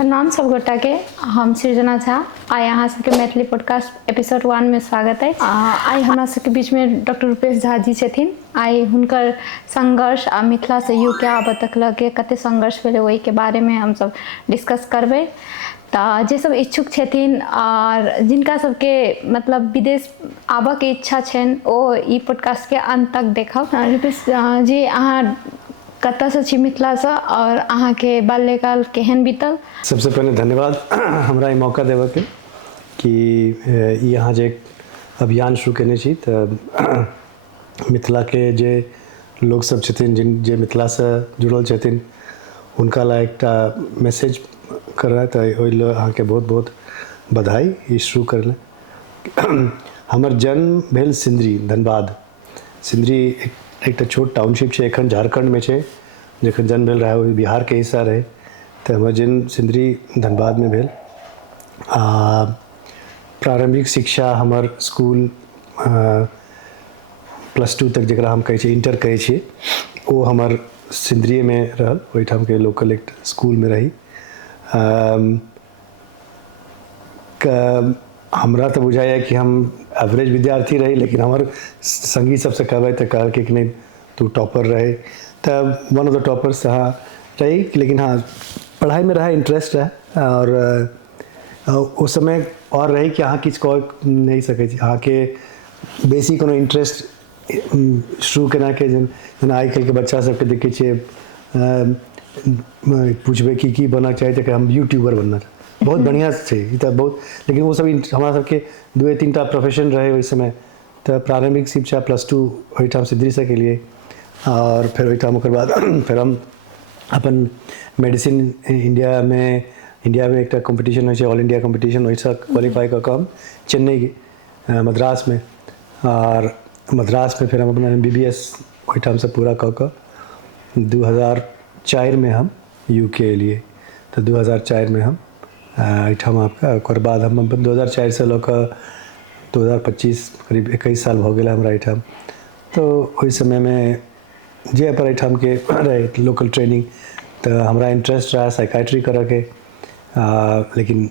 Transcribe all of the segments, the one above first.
प्रणाम सब गोटा के। हम सृजना झा। आइ अहाँ सबके मैथिली पॉडकास्ट एपिसोड 1 में स्वागत है। आइ हमरा सबके बीच में डॉक्टर रूपेश झा जी छथिन। आइ हुनकर संघर्ष आ मिथिला से यूके आबऽ तक के कते संघर्ष भेलै ओहि के बारे में हम सब डिस्कस करबै। तऽ जे सब इच्छुक छथिन और जिनका सबके मतलब विदेश आबऽ के इच्छा छनि ओ ई पॉडकास्ट के अंत तक देखब। रूपेश जी, अहाँ कतऽ से छी मिथिला से और अहाँ के बाल्यकाल केहन बीतल? सबसे पहले धन्यवाद हमरा ई मौका देबऽ के कि यहाँ जे अभियान शुरू केने छी तऽ मिथिला के जे लोग सब छथिन जे मिथिला से जुड़ल छथिन हुनका ला एकटा मैसेज कर रहा था। ओहि लेल अहाँके बहुत बहुत बधाई ई शुरू करले। हमर जन्म भेल सिंदरी, धनबाद। सिंदरी एकटा छोट टाउनशिप छै, एखन झारखंड में छै। जखन जन्म भेल रहा ओ बिहार के हिस्सा रहे, तो हमर जन्म सिंदरी धनबाद में भेल। प्रारंभिक शिक्षा हमर स्कूल +2 तक जकरा हम कहै छी इंटर कहै छी ओ हमर सिंदरिये में रहल। ओहिठाम के लोकल एक स्कूल में रही। हमरा तो बुझाइए कि हम एवरेज विद्यार्थी रही, लेकिन हमार संगी सबसे कहबै तो कहल कि नहीं तू टॉपर रहे। तब वन ऑफ द टॉपर्स हाँ रही, लेकिन हाँ पढ़ाई में रहा इंटरेस्ट रहा। और उस समय और रही कि अहाँ किछु कह नहीं सकै छी। अहाँ के बेसी कोनो इंटरेस्ट शुरू केना के जेना आइ काल्हि के बच्चा सबके देखै छियै पूछबै कि बनना चाहै छै, कि हम यूट्यूबर बनना चाहै। बहुत बढ़िया छै ई तऽ बहुत, लेकिन वो सब हमरा सबके 2-3टा प्रोफेशन रहे ओहि समय। तो प्रारंभिक शिक्षा +2 ओहिठाम सिंदरी से केलिए और फिर ओहिठाम ओकर बाद फिर हम अपन मेडिसिन इंडिया में एक कंपटीशन हो, ऑल इंडिया कंपटीशन, वैसा क्वालिफाई कर हम चेन्नई मद्रास में, और मद्रास में फिर हम अपना MBBS ओहिठाम से पूरा कर 2004 में हम यूके लिए। तो 2004 में हम एहिठाम आपका ओकर बाद हम 2004 से लऽ कऽ 2025 करीब 21 साल भऽ गेल हमरा एहिठाम। तो ओहि समय में जे पर एहिठाम के रहे लोकल ट्रेनिंग, तो हमरा इंटरेस्ट रहा साइकाइट्री करऽ के, लेकिन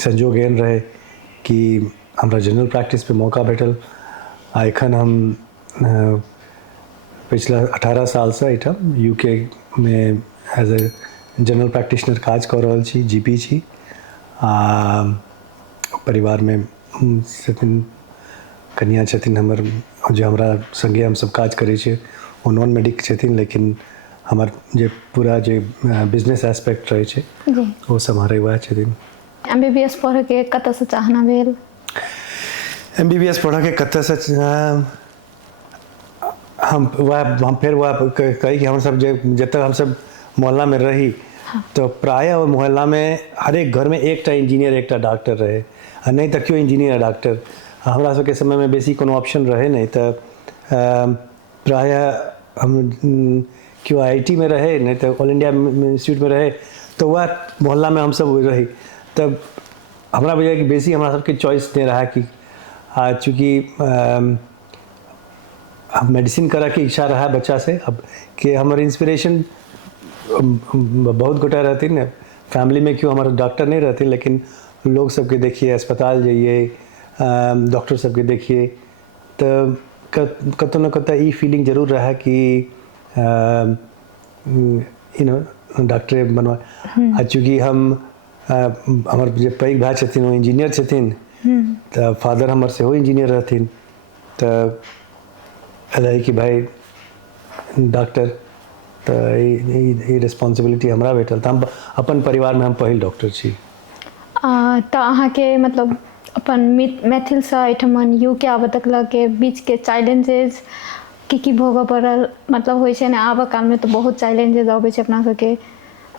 संजोग एहन रहे कि हमरा जनरल प्रैक्टिस पे मौका भेटल। एखन हम पिछला 18 साल से एहिठाम यूके में एज ए जनरल प्रैक्टिशनर काज कऽ रहल छी, GP छी। परिवार में छथिन कनिया छथिन हमर, जे हमरा संगे हम सब काज करै छियै। ओ नॉन मेडिक छथिन, लेकिन हमर जे पूरा जे बिजनेस एस्पेक्ट रहे छै वो सम्हारे हुआ छथिन। MBBS पढ़े के कतऽ से चाहना भेल? MBBS पढ़े के कतऽ से हम फिर वह कही कि हम सब जब हम सब मोहल्ला में रही, तो प्रायः वो मोहल्ला में हर एक घर में एकटा इंजीनियर एकटा डॉक्टर रहे, नहीं तो क्यों इंजीनियर डॉक्टर। हमरा सबके समय में बेसी कोनो ऑप्शन रहे नहीं, तो प्रायः हम क्यों IIT में रहे, नहीं तो ऑल इंडिया इंस्टीट्यूट में रहे, तो वह मोहल्ला में हम सब रही। तब हमरा बुझाइए कि बेसी हमरा सबके चॉइस नहीं रहा कि चूँकि मेडिसिन करे के इच्छा रहा बच्चा से। अब कि हमारे इंस्पिरेशन बहुत गोटा रहती न फैमिली में, क्यों हमारे डॉक्टर नहीं रहते, लेकिन लोग सबके देखिए अस्पताल जाइए, डॉक्टर सबके देखिए, तो कतौ न कतौ ई फीलिंग जरूर रहा कि डॉक्टर बनवा। चूँकि हम हमार जे पैघ भाई छथिन वो इंजीनियर छथिन, तो फादर हमर से हो इंजीनियर रहथिन, तो रहे कि भाई डॉक्टर, तो ई रिस्पॉन्सिबिलिटी हमरा भेटल। तो हम अपन परिवार में हम पहिल डॉक्टर छी। तो अहाँ के मतलब अपन मैथिल से एठमन यूके आबऽ तक के बीच के चैलेंजेस की भोगऽ पड़ल? मतलब होइ छै ने आबऽ काल में तो बहुत चैलेंजेस आबै छै अपना सबके,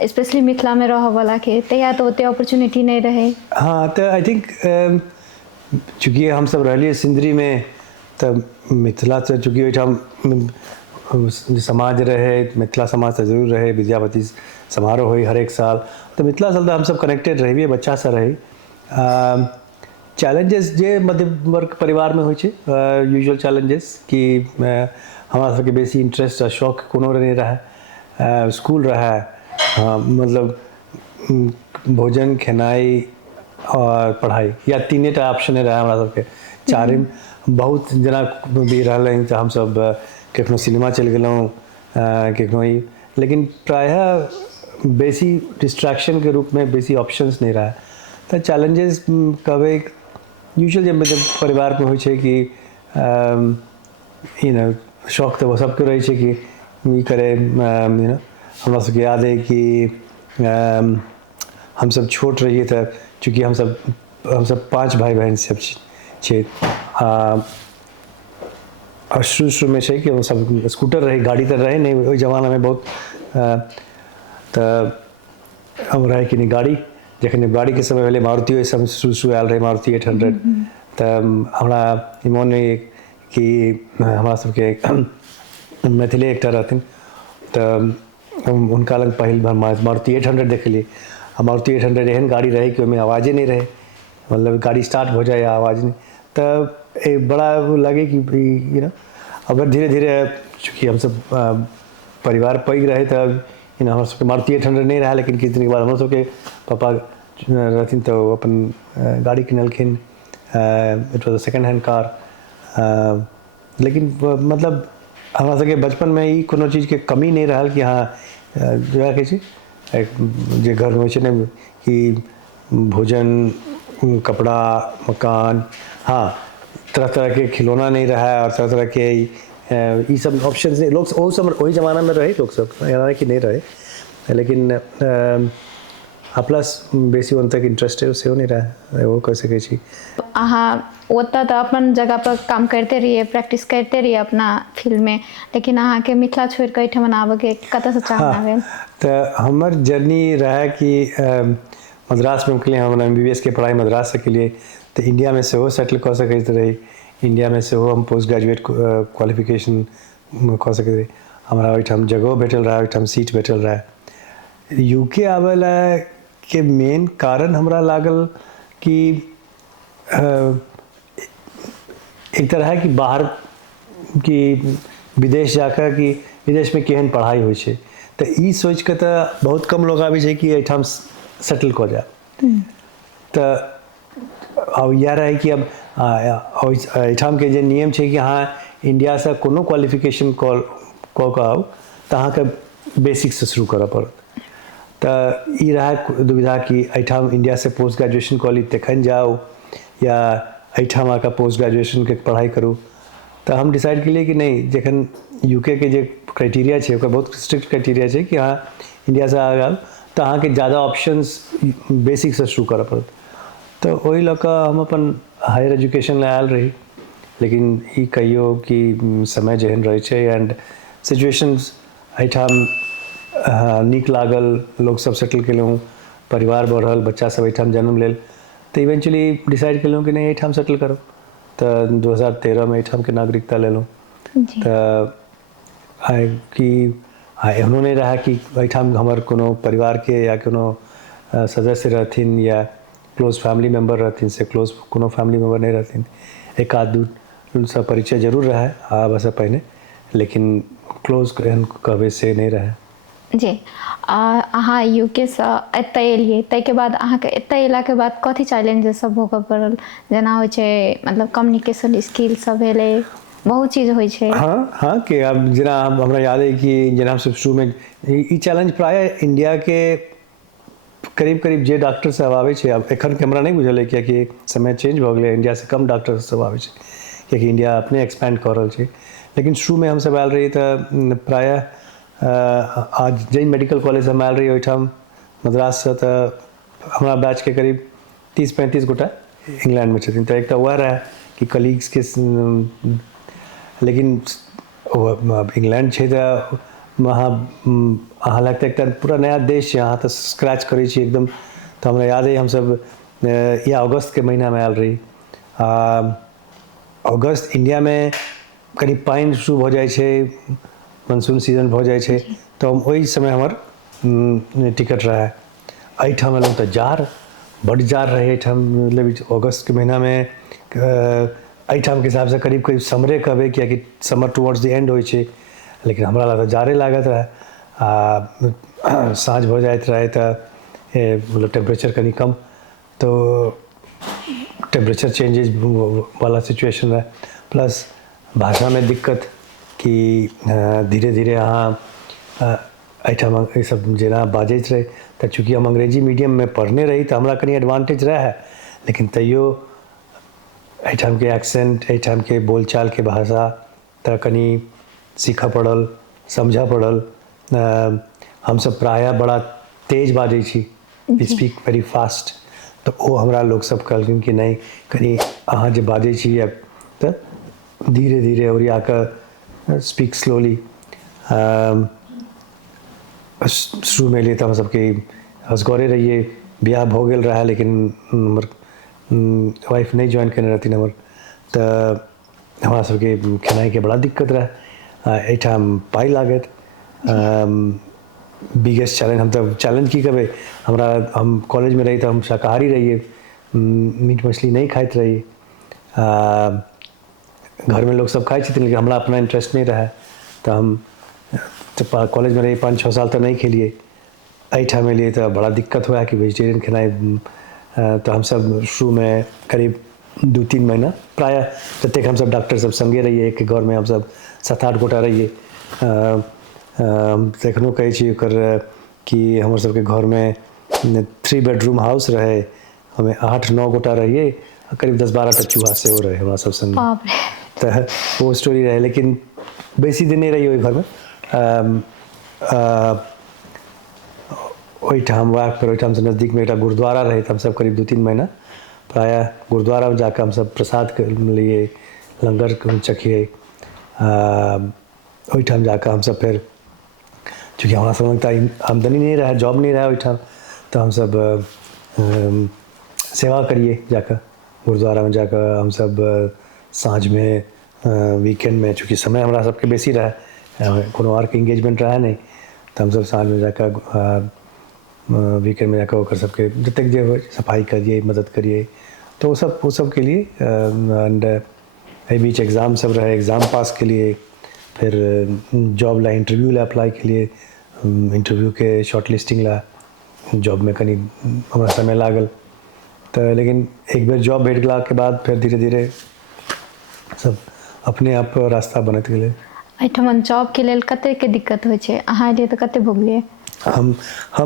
स्पेशली मिथिला में रहऽ वाला के, तहिया तो ओते अपॉर्चुनिटी नहीं रहे। हाँ, तो आई थिंक चूँकि हम सब रहलिए सिंदरी में, तब मिथिला से चूँकि ओहिठाम समाज रहे, मिथिला समाज से जरूर रहे, विद्यापति समारोह हो हर एक साल, तो मिथिला से हम सब कनेक्टेड रहिए, बच्चा से रही। चैलेंजेस जे मध्य वर्ग परिवार में हो यूजुअल चैलेंजेस कि हमरा सबके बेसी इंटरेस्ट आ शौक कोनो नहीं रहा। स्कूल रहा, मतलब भोजन खेनाई और पढ़ाई या तीने टा ऑप्शन रहे हमरा सबके चारिम बहुत जना भी रहलै तऽ हमसब कखनो सिनेमा चलि गेलहुँ कखनो ई लेकिन प्रायः बेसी डिस्ट्रैक्शन के रूप में बेसी ऑप्शंस नहीं रहा तऽ चैलेंजेस कहबै यूजुअल जब परिवार में होइ छै कि शौक तऽ सबके रहै छै कि ई करे हमरा सबके याद है कि हम सब छोट रहिए तऽ चूँकि हम सब 5 भाई बहन सब छै और शुरू में छै कि हम सब स्कूटर रहे गाड़ी तऽ रहे नहीं ओहि जमाना में बहुत तऽ हम रहे कि नहीं गाड़ी जखन गाड़ी के समय भेलै मारुति ओहि समय शुरू आयल रहे मारुति 800 तऽ हमरा मोन है कि हमरा सबके मैथिली एकटा रहथिन तऽ हुनका लग पहिल बार मारुति 800 देखलिए आ मारुति 800 एहन गाड़ी रहे कि ओहिमे आवाजे नहीं रहे मतलब गाड़ी स्टार्ट हो जाए आवाज नहीं तो बड़ा लगे कि अगर धीरे धीरे चूँकि हम सब परिवार पैघ रहे तब हमरा सबके मारुति 800 नहीं रहा लेकिन किछु दिन के बाद हमरा सबके पापा रहथिन तो अपन गाड़ी किनलखिन इट was a second hand car लेकिन मतलब हमरा सबके बचपन में ई कोनो चीज के कमी नहीं रहल कि हाँ जो कहै छी जे घर में छै ने कि भोजन कपड़ा मकान हाँ तरह तरह के खिलौना नहीं रहा और तरह तरह के ये सब ऑप्शन नहीं लोग वही जमाना में रहे लोग सब यानी कि नहीं रहे लेकिन प्लस बेसी उन तक इंटरेस्ट है उससे नहीं रहा वो कह सकै छी अहाँ ओतऽ तऽ अपन जगह पर काम करते रहिए प्रैक्टिस करते रहिए अपना फील्ड में लेकिन अहाँ के मिथिला छोड़ के एहिठाम आबे के कतऽ से चाहना भेल तऽ हमर जर्नी रहा कि मद्रास में के लिए हम MBBS के पढ़ाई मद्रास से के लिए तो इंडिया में से सेटल कर सकते रही इंडिया में से हम पोस्ट ग्रेजुएट क्वालिफिकेशन कऽ सकते रही हमारा ओहिठाम जगह भेटल रहा ओहिठाम सीट भेटल रहा यूके आवेला के मेन कारण हमरा लागल कि एक तरह है कि बाहर कि विदेश जाकर कि विदेश में केहन पढ़ाई होइ छै तऽ ई सोच के तऽ बहुत कम लोग आबै छै कि एहिठाम सेटल कऽ जाए तऽ अब इएह रहे कि अब एहिठाम के जे नियम छै कि अहाँ इंडिया से कोनो क्वालिफिकेशन कऽ कऽ आउ तऽ अहाँके बेसिक से शुरू करऽ पड़त तऽ ई रहा दुविधा कि एहिठाम इंडिया से पोस्ट ग्रेजुएशन कऽ ली तखन जाओ या एहिठाम आके पोस्ट ग्रेजुएशन के पढ़ाई करूँ तो हम डिसाइड के लिए कि नहीं जखन यूके के जे क्राइटेरिया छै ओकर बहुत स्ट्रिक्ट क्राइटेरिया छै कि अहाँ इंडिया से आ गेल तो अहाँके ज़्यादा ऑप्शंस बेसिक से शुरू करऽ पड़त तो वही लऽ कऽ हम अपन हायर एजुकेशन ला आयल रही लेकिन ई कहियो कि समय जेहन रहै छै एंड सिचुएशंस एहिठाम नीक लागल लोग सब सेटल केलहुँ परिवार बढ़ल बच्चा सब एहिठाम जन्म लेल तो इवेंचुअली डिसाइड केलहुँ कि नहीं एहिठाम सेटल करो तो 2013 में एहिठाम के नागरिकता लेलहुँ तो कि एहनो नहीं रहा कि एहिठाम हमर कोनो परिवार के या कोनो सदस्य रहथिन या क्लोज फैमिली मेम्बर रहथिन से क्लोज कोनो फैमिली मेम्बर नहीं रहथिन एक आध दू से परिचय जरूर रहा आबऽ से पहिने लेकिन क्लोज कहबै से नहीं रहा जी अहाँ यूके से एतऽ एलिए ताहिके बाद अहाँके एतऽ अयलाके बाद कथी चैलेंजेस सब भोगऽ पड़ल जेना होइ छै मतलब कम्युनिकेशन स्किल सब भेलै बहुत चीज होइ छै हाँ कि अब जेना हमरा याद है कि जेना हम सब शुरू में ई चैलेंज प्राय इंडिया के करीब करीब जे डॉक्टर सब आबै छै अब एखन के हमरा नहीं बुझल है कियाकि समय चेंज भऽ गेलै इंडिया से कम डॉक्टर सब आबै छै कियाकि इंडिया अपने एक्सपैंड कऽ रहल छै लेकिन शुरू में हम सब आयल रही तऽ प्रायः आज जै मेडिकल कॉलेज हम आयल रही ओहिठाम मद्रास से तऽ हमरा बैच के करीब 30-35 गोटा इंग्लैंड में छथिन तऽ एकटा वएह रहा कि कलीग्स के लेकिन इंग्लैंड छै तऽ वहाँ अहाँ लगता एकटा पूरा नया देश छै अहाँ तऽ स्क्रैच करै छी एकदम तऽ हमरा याद है हम सब या अगस्त के महीना में आयल रही अगस्त इंडिया में कनी पानि शुरू भऽ जाइ छै मानसून सीजन भऽ जाइ छै तऽ ओहि समय हमर टिकट रहा एहिठाम एलहुँ तऽ जाड़ बड़ जाड़ रहे एहिठाम मतलब अगस्त के महीना में एहिठाम के हिसाब से करीब करीब समरे कहबै कियाकि समर टुवर्ड्स द एंड होइ छै लेकिन हमरा लग तऽ जाड़े लागत रहा साँझ भऽ जाइत रहे तऽ मतलब टेम्परेचर कहीं कम, तो टेम्परेचर चेंजेस वाला सिचुएशन रहा, प्लस भाषा में दिक्कत कि धीरे धीरे अहाँ एहिठाम ई सब जेना बाजैत रहे, तऽ चूँकि हम अंग्रेजी मीडियम में पढ़ने रही तऽ हमरा कनी एडवांटेज रहे, लेकिन तैयो एहिठाम के एक्सेंट, एहिठाम के बोलचाल के भाषा तऽ कनी सीखऽ पड़ल, समझऽ पड़ल। हम सब प्रायः बड़ा तेज बाजै छी, वी स्पीक वेरी फास्ट, तो ओ हमरा लोग सब कहलखिन कि नहीं, कनी अहाँ जे बाजै छी तऽ धीरे धीरे ओरिया कऽ स्पीक स्लोली। शुरू में लिए तऽ हम सबके असगरे रहिए, बियाह भऽ गेल रहा, लेकिन हमर वाइफ नहीं ज्वाइन करने रहथिन हमर, तऽ हमरा सबके खेनाइ के बड़ा दिक्कत रहे। एहिठाम पाइ लागत, बिगेस्ट चैलेंज, हम तो चैलेंज की कहबै, हमरा हम कॉलेज में रही तो हम शाकाहारी रहिए, मीट मछली नहीं खाइत रही। घर में लोग सब खाई छथिन, लेकिन हमरा अपना इंटरेस्ट नहीं रहा, तो हम कॉलेज में रही 5-6 साल तो नहीं खेलिए। एहिठाम में लिए तो बड़ा दिक्कत हुआ कि वेजिटेरियन खेनाइ, तो हम सब शुरू में करीब 2-3 महीना प्रायः जतेक हम सब डॉक्टर सब संगे रहिए, एक घर में हम सब 7-8 गोटा रहिए। एखनो कहै छी ओकर कि हमर सबके घर में 3 बेडरूम हाउस रहे, हमें 8-9 गोटा रहिए, करीब 10-12 टा चूहा सेहो रहे हमरा सब संगे। बाप रे। तो वो स्टोरी रहे, लेकिन बेसी दिन नहीं रही ओहि घर में। ओहिठाम फिर ओहिठाम से नज़दीक में एक गुरुद्वारा रहे, तो हम सब करीब 2-3 महीना प्रायः गुरुद्वारा में जाकर हम सब प्रसाद के लिए, लंगर चखिए। ओहिठाम जाकर हम सब फिर, चूँकि हमारा सब लगता आमदनी नहीं रहा, जॉब नहीं रहा ओहिठाम, तो हम सब सेवा करिए जाकर गुरुद्वारा में जाकर। हम सब साँझ में, वीकेंड में, चूँकि समय हमारा सबके बेसी रहा, कोनो और के इंगेजमेंट रहा नहीं, तो हम सब साँझ में जाकर वीकेंड में जाकर ओकर सबके जतेक जे हो सफाई करिए, मदद करिए, तो वो सब के लिए। एंड एहि बीच एग्ज़ाम सब रहे, एग्ज़ाम पास के लिए, फिर जॉब ला इंटरव्यू ला अप्लाई के लिए, इंटरव्यू के शॉर्ट लिस्टिंग ला जॉब में कनी हमरा समय लागल, तो लेकिन एक बेर जॉब भेट गेला के बाद फिर धीरे धीरे सब अपने आप रास्ता बनत गेलै। एहिठाम जॉब के लेल कते के दिक्कत होइ छै, अहाँ एलिए तऽ कते भोगलिए? हम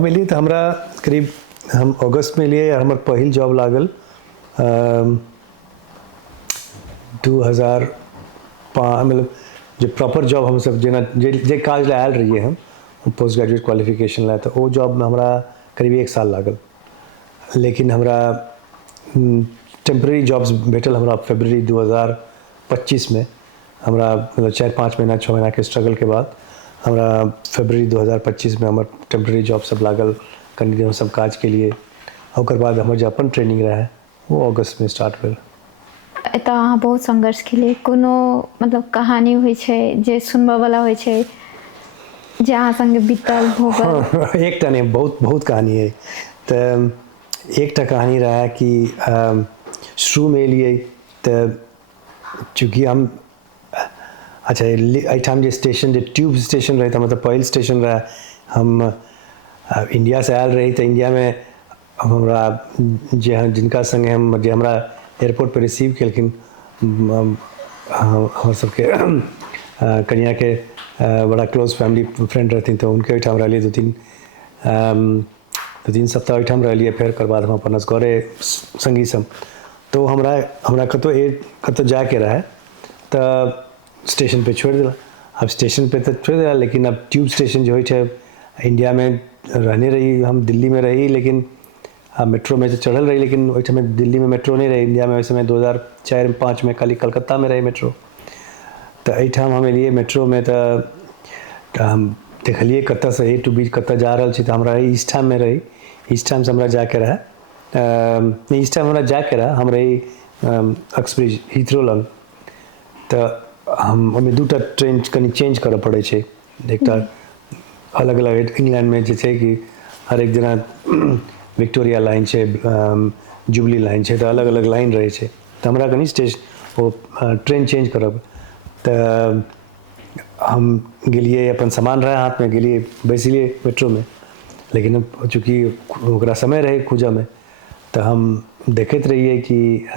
एलिए तऽ हमरा करीब, हम अगस्त में एलिए, हमर पहिल जॉब लागल 2005, मतलब जो प्रॉपर जॉब हम सब जेना जे काज ला आयल रहिए हम पोस्ट ग्रेजुएट क्वालिफिकेशन ला, तो वो जॉब में हमरा करीब 1 साल लागल। लेकिन हमरा टेम्पररी जॉब्स भेटल हमरा फरवरी 2025 में, हमरा मतलब 4-5 महीना 6 महीना के स्ट्रगल के बाद हमरा फरवरी 2025 में हमर टेम्पररी जॉब सब लागल, कनी दिन सब काज के लिए। ओकर बाद हमर जे अपन ट्रेनिंग रहे वो अगस्त में स्टार्ट भेल। एतऽ अहाँ बहुत संघर्ष केलिए, कोनो मतलब कहानी होइ छै जे सुनबऽ वाला होइ छै, जे अहाँ संगे बीतल भोगल? हाँ, एकटा नहीं, बहुत कहानी है। तो एकटा कहानी रहा कि शुरू में एलिए तो चूँकि हम, अच्छा एहिठाम जे स्टेशन, जे ट्यूब स्टेशन रहे, मतलब पहिल स्टेशन रहा, हम इंडिया से आयल रही, तो इंडिया में हमरा जिनका संगे हम, जे हमरा एयरपोर्ट पर रिसीव केलखिन, हमर सबके कनिया के बड़ा क्लोज फैमिली फ्रेंड रहथिन, तो उनके ओहिठाम रहलिए 2-3 सप्ताह ओहिठाम रहलिए। फिर ओकर बाद हम अपन असगरे संगी सब, तो हमरा कतौ जाके रहे, तो स्टेशन पे छोड़ दिला। अब स्टेशन पे तो छोड़ दिला, लेकिन अब ट्यूब स्टेशन जो है इंडिया में रहने रही, हम दिल्ली में रही, लेकिन मेट्रो में तो चढ़ल रही, लेकिन वही समय दिल्ली में मेट्रो नहीं रही। इंडिया में वैसे समय 2004-5 में खाली कलकत्ता में रही मेट्रो। तो एहिठाम हम एलिए मेट्रो में, तो हम देखलिए कतऽ से ए टू बी कतऽ जा रहल छी, तो हमरा ईस्ट टाइम में रही, ईस्ट टाइम से हमरा जाके रहे, ईस्ट टाइम हमरा जाके रहे, हम रही एक्सब्रिज हीथ्रो लग। तो हम ओहिमे 2टा ट्रेन कनी चेंज करऽ पड़ै छै, एकटा अलग अलग इंग्लैंड में जे छै कि हर एक जना विक्टोरिया लाइन छै, जुबली लाइन छै, तो अलग अलग लाइन रहे छै, तो हमरा कनी स्टेशन वो ट्रेन चेंज करब। तो हम गेलिए, अपन सामान रहे हाथ में, गेलिए बैसलिए मेट्रो में, लेकिन अब चूँकि ओकरा समय रहे खोजऽ में तो हम देखते रहिए कि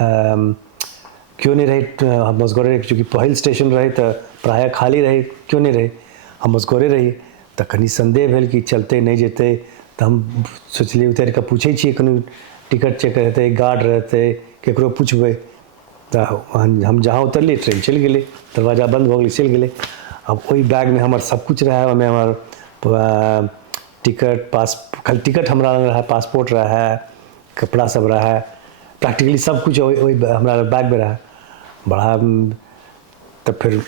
क्यों नहीं रहे हम असगरे, चूँकि पहिल स्टेशन रहे तो प्रायः खाली रहे, क्यों नहीं रहे हम असगरे रही। तो कनी संदेह भेल कि चलते नहीं जेते, तो हम सोचलिए उतर के पूछे छिए कनी टिकट चेक रहते, गार्ड रहते, केकरो पूछबे। तो हम जहाँ उतरलिए ट्रेन चल गए, दरवाजा बंद हो गई, चल गए। अब वही बैग में हमार सब कुछ रहा, ओहिमे हमार टिकट खाली टिकट हमरा लग रहा, पासपोर्ट रहा, कपड़ा सब रहा, प्रैक्टिकली सब कुछ वही हमारा बैग में रहा। बड़ा तो फिर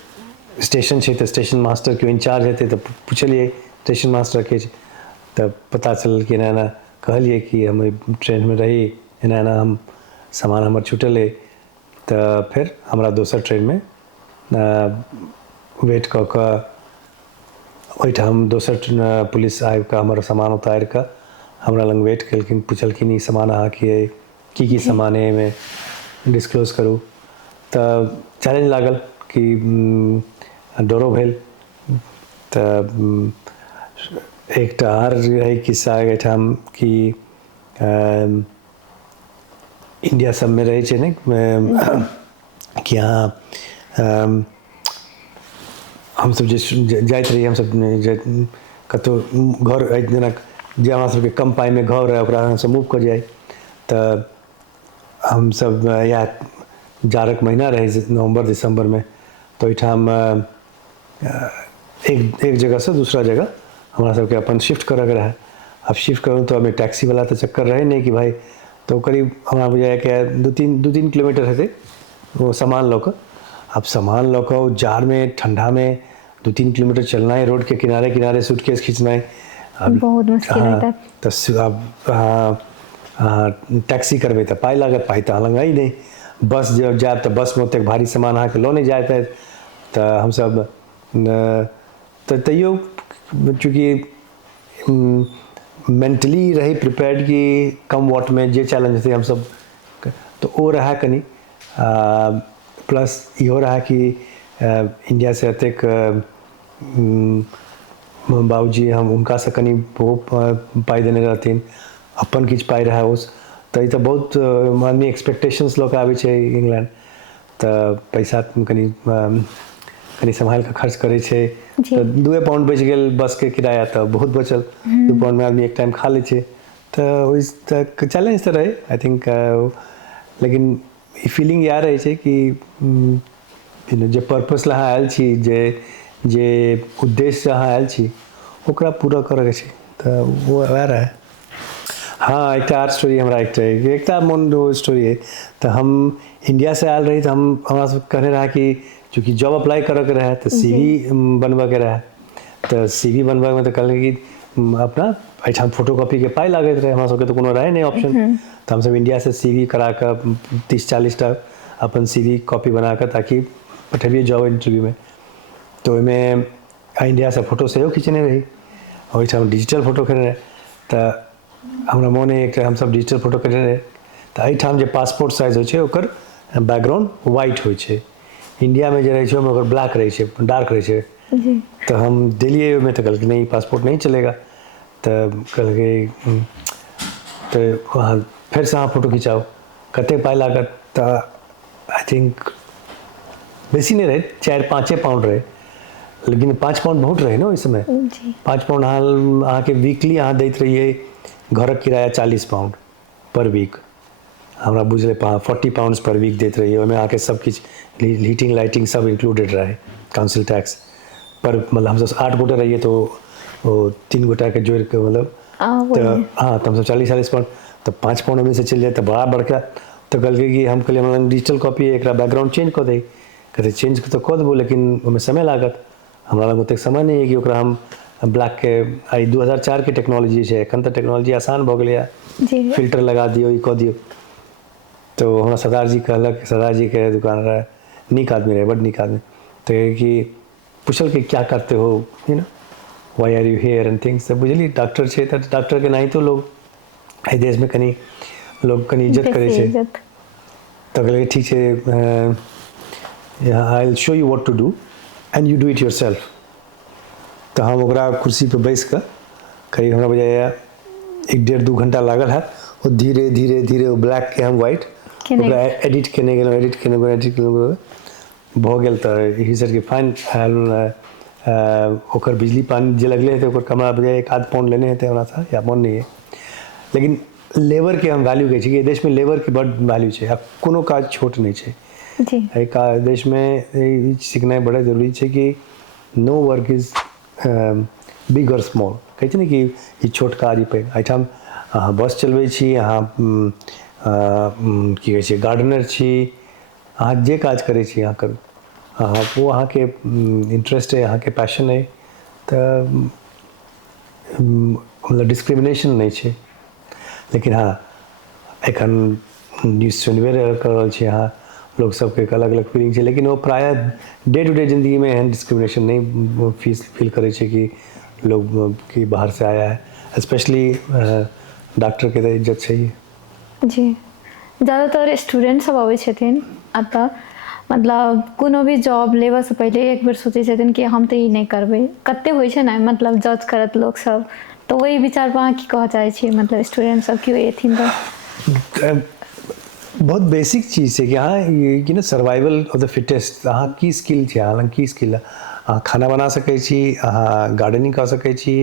स्टेशन है तो स्टेशन मास्टर के इंचार्ज हेते तो पूछलिए स्टेशन मास्टर के, तब पता चल कि एना कहलिए कि हम ट्रेन में रही, एना हम सामान हमार छूटल है। तो फिर हमरा दोसर ट्रेन में वेट कऽ कऽ ओहिठाम दोसर पुलिस आबि कऽ हमर सामान उतारि कऽ हमरा लग वेट केलखिन, पूछलखिन ई सामान अहाँके अइ, की सामान है एहिमे डिस्क्लोज करू। तऽ चैलेंज लागल कि डरो भेल। तऽ एकटा आर रहै किस्सा एहिठाम कि इंडिया सब में रहे छे ने कि यहाँ हम सब जाइत रही, हम सब कतो घर जेना जे हमरा सबके कम पाई में घर रहे ओकरा से मूव कर जाए। तो हम सब या जाड़क महीना रहे नवंबर दिसंबर में, तो ओहिठाम एक जगह से दूसरा जगह हमारा सबके अपन शिफ्ट करके रहे। अब शिफ्ट करूँ तो हमें टैक्सी वाला तो चक्कर रहे नहीं कि भाई, तो करीब हमारा बुझाया कि दो तीन किलोमीटर है वो सामान लऽ कऽ। अब सामान लऽ कऽ जाड़ में ठंडा में 2-3 किलोमीटर चलना है, रोड के किनारे किनारे सूटकेस खींचना है, बहुत मुश्किल है। तो अब टैक्सी करबे तो पाई लागत, पाई तो लग ही नहीं। बस जब जाए तो बस में ओतेक भारी सामान अहाँके लऽ नहीं जाए पाए। तो हम सब तो तैयो चूँकि मेंटली रही प्रिपेयर्ड कि कम वॉट में जे चैलेंज थे हम सब, तो वो रहा कनी प्लस इहो रहा कि इंडिया से अतेक बाबूजी हम उनका से कनी बहुत पाई देने रहथिन, अपन किछु पाई रहा उस। तो ये तो बहुत आदमी एक्सपेक्टेशंस लऽ कऽ आबै छै इंग्लैंड, तो पैसा कनी संभाल के खर्च करे छे। तो 2 पाउंड बच गए बस के किराया, तो बहुत बचल। 2 पाउंड में आदमी एक टाइम खा ले छे। तो उस चैलेंज तो रहे आई थिंक, लेकिन ई फीलिंग यार रहे छे कि जे पर्पस लहाँ आयल छी, जे उद्देश्य से अहाँ आयल छी ओकरा पूरा करे छे। तो वो वह रहा। हाँ एक आर स्टोरी हमरा एक मन स्टोरी है। तो हम इंडिया से आयल रही, तो हम हमरा सब कहने रहा कि चूँकि जॉब अप्लाई करे के रहा, तो CV बनबे के रहा। तो CV बनबे में तो कहल कि अपना एहिठाम फोटोकॉपी के पाई लागत रहे, हमरा सबके तो कोनो रहे नहीं ऑप्शन। तो हम सब इंडिया से CV करा कर 30-40 टा अपन CV कॉपी बना कर ताकि पठेबिए जॉब इंटरव्यू में। तो ओहिमे इंडिया से फोटो सेहो खींचने रही, ओहिठाम डिजिटल फोटो खेने रहे। तो हमरा मोन है एक हम सब डिजिटल फोटो खेने रहे। तो एहिठाम जे पासपोर्ट साइज होइ ओकर बैकग्राउंड व्हाइट होइ छै, इंडिया में जो रहे ओहिमे ओकर ब्लैक रहे, डार्क रहे। तो हम दिलिए में, तो कहल नहीं पासपोर्ट नहीं चलेगा। तो कहल तो वहाँ फिर से अहाँ फोटो खिंचाओ, कते पाई लागत। तो आई थिंक बेसी नहीं रहे, 4-5 पाउंड रहे, लेकिन 5 पाउंड बहुत रहे ना इस समय। 5 पाउंड अहाँ के वीकली अहाँ दैत रहिए, घरक किराया 40 पाउंड पर वीक, हमरा बुझले 40 पाउंड पर वीक देते रहिए। ओहिमे अहाँके सब किछु हीटिंग लाइटिंग सब इंक्लूडेड रहे, काउंसिल टैक्स पर। मतलब हम सब 8 गोटे रहिए, तो वो 3 गोटा के जोड़ के मतलब तो हाँ तो हम सब 40-40 पाउंड, तो 5 पाउंड में से चल जाए तो बड़ा बड़का। तो कहल कि हम कहलिए हमरा डिजिटल कॉपी एक बैकग्राउंड चेंज कर दे, कहते चेंज तो कर देबो, लेकिन ओहिमे समय लागत। हमरा लग ओतेक समय नहीं है कि ओकरा हम ब्लैक के आई 2004 के टेक्नोलॉजी है, एखन तो टेक्नोलॉजी आसान भ गेलै है, फिल्टर लगा दियो, ई कऽ दियो। तो हमरा सरदार जी कहलक, सरदार जी के दुकान रहे, नीक आदमी रहे, बड़ नीक आदमी। तो कि पूछल कि क्या करते हो, why are you here and things. तो बुझली डॉक्टर छे, तो डॉक्टर के नहीं तो लोग एहि देश में कनी लोग कनी इज्जत करे छे। तो कहले ठीक है, I will show you what to do and you do it yourself. तो हम ओकरा कुर्सी पे बैस कर करीब हमरा बुझाइए एक 1.5-2 घंटा लागल है वो धीरे धीरे धीरे ब्लैक के हम व्हाइट केने एडिट केने गेलहुँ भऽ गेल तऽ एहि सरके फाइन ओकर बिजली पानी जे लगले हेतै ओकर कमरा बजाय 1-8 पाउंड लेने हेतै हमरासँ या मोन नहीं है लेकिन लेबरके हम वैल्यू कहै छी कि देशमे लेबरके बड वैल्यू छै आ कोनो काज छोट नहीं छै जी एहि देशमे ई सीखनाइ बड़ा जरूरी छै कि नो वर्क इज बिग और स्मॉल कहै छै ने कि ई छोट काज ई पैघ एहिठाम अहाँ बस चलबै छी अहाँ की कहै छै गार्डनर छी अहाँ जे काज करै छी अहाँ करू अहाँ वो अहाँके इंटरेस्ट है अहाँके पैशन है तऽ मतलब डिस्क्रिमिनेशन नहीं छै लेकिन हाँ एखन न्यूज सुनबे कर रहल छी अहाँ लोग सबके एक अलग अलग फीलिंग छै लेकिन वो प्रायः डे टू डे जिंदगी में एहन डिस्क्रिमिनेशन नहीं फील करे छै कि लोग कि बाहर से आया है स्पेशली डॉक्टर के तऽ इज्जत छै जी ज़्यादातर स्टूडेंट सब अबै छथिन एतऽ मतलब कोनो भी जॉब लेबऽसँ पहिले एक बेर सोचै छथिन कि हम तऽ ई नहीं करबै कते होइ छै ने मतलब जज करत लोग सब तऽ वही विचार पर अहाँ की कहऽ चाहै छी मतलब स्टूडेंट सब क्यों एथिन तऽ बहुत बेसिक चीज़ है कि हाँ कि ना सर्वाइवल ऑफ द फिटेस्ट अहाँ की स्किल छै अहाँ लग की स्किल है अहाँ खाना बना सकै छी अहाँ गार्डनिंग कऽ सकै छी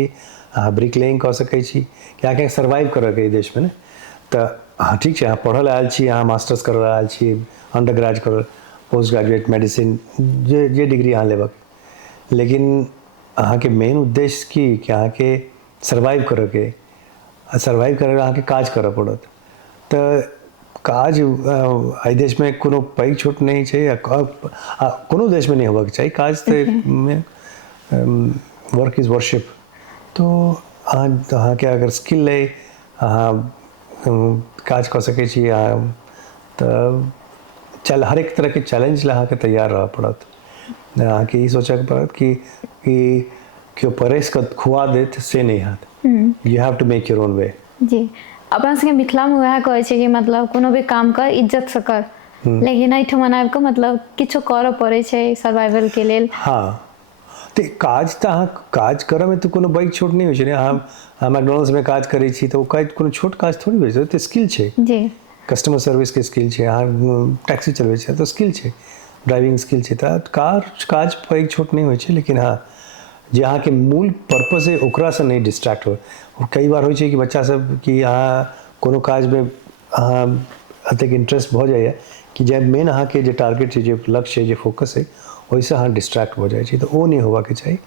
अहाँ ब्रिक लेइंग कऽ सकै छी कि अहाँके सर्वाइव करऽके देशमे ने तऽ हाँ ठीक छै अहाँ पढ़ल आयल छी अहाँ मास्टर्स करऽ आयल छी अंडर ग्रेज करऽ पोस्ट ग्रेजुएट मेडिसिन जे डिग्री अहाँ लेबक लेकिन अहाँके मेन उद्देश्य की कि अहाँके सर्वाइव करऽके आ सर्वाइव करऽ अहाँके काज करऽ पड़त तऽ काज एहि देशमे कोनो पैघ छोट नहीं छै आ कोनो देशमे नहीं होबाक चाही काज तऽ वर्क इज वर्शिप तो अहाँके अगर स्किल अइ अहाँ काज कऽ सकै छी अहाँ तऽ हर एक तरहके चैलेंज लए अहाँके तैयार रहऽ पड़त अहाँके ई सोचऽ पड़त कि केओ परसि कऽ खुआ देत से नहीं हैत you have to make your own way जी अपना सबके मिथिलामे वएह कहै छै कि मतलब कोनो भी काम कर इज्जतसँ कर लेकिन एहिठाम आबि कऽ मतलब किछो करऽ पड़ै छै सर्वाइवलके लेल हाँ तऽ काज तऽ अहाँ काज करऽमे तऽ कोनो पैघ छोट नहीं होइ छै ने अहाँ मैकडोनल्ड्समे काज करै छी तऽ ओ काज कोनो छोट काज थोड़ी होइ छै तऽ स्किल छै जी कस्टमर सर्विसके स्किल छै अहाँ टैक्सी चलबै छियै तऽ स्किल छै ड्राइविंग स्किल छै तऽ काज पैघ छोट नहीं होइ छै लेकिन हाँ जे अहाँके मूल पर्पस है ओकरासँ नहीं डिस्ट्रैक्ट हो कई बार होइ छै कि बच्चा सब कि अहाँ कोनो काजमे अहाँ एतेक इंटरेस्ट भऽ जाइए कि जे मेन अहाँके जे टारगेट छै जे लक्ष्य छै जे फोकस है ओहिसँ अहाँ डिस्ट्रैक्ट भऽ जाइ छी तऽ ओ नहीं होबाके चाही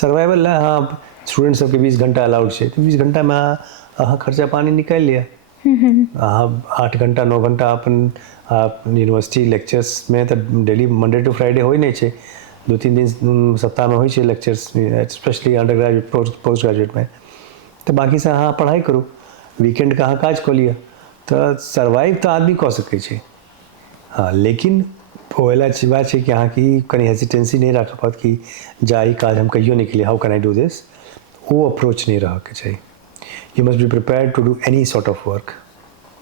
सर्वाइवल लए अहाँ स्टूडेंट सबके 20 घंटा अलाउड छै तऽ 20 घंटामे अहाँ खर्चा पानी निकालि लिअ अहाँ 8 घंटा 9 घंटा अपन यूनिवर्सिटी लेक्चर्समे तऽ डेली मंडे टू फ्राइडे होइ नहीं छै 2-3 दिन सप्ताहमे होइ छै lectures specially undergraduate post ग्रेजुएटमे तऽ बाँकीसँ अहाँ पढ़ाइ करू वीकेंडके अहाँ काज कऽ लिअ तऽ सर्वाइव तऽ आदमी कऽ सकै छै हाँ लेकिन ओहिला वएह छै कि अहाँके कनि हेजिटेंसी नहीं राखऽ पड़त कि जा ई काज हम कहियो नहीं केलिए हाउ कैन आई डू दिस वो अप्रोच नहीं रहऽके चाही you must be prepared to do any sort of work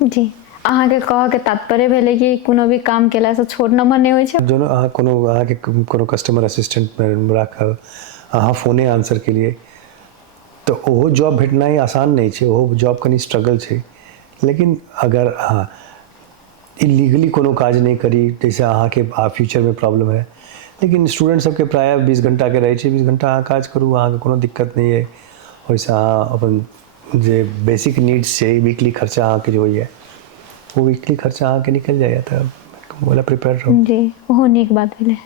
जी अहाँके कहऽके तात्पर्य भेलै कि कोनो भी काम केलासँ छोट नम्बर नहीं होइ छै जो अहाँ अहाँके कोनो कस्टमर असिस्टेंट राखब अहाँ फोने आंसर केलिए तऽ ओहो जॉब भेटनाइ आसान नहीं छै ओहो जॉब कनि स्ट्रगल छै लेकिन अगर हाँ इलीगली कोनो काज नहीं करी जैसे अहाँके फ्यूचरमे प्रॉब्लम है लेकिन स्टूडेंट सबके प्रायः 20 घंटाके रहै छै 20 घंटा अहाँ काज करू अहाँके कोनो दिक्कत नहीं है ओहिसँ अहाँ अपन जे बेसिक नीड्स छै वीकली खर्चा अहाँके जे होइए वो वीकली खर्चा अहाँके निकलि जाइए तऽ ओला प्रिपेयर रहू जी ओहो नीक बात भेलै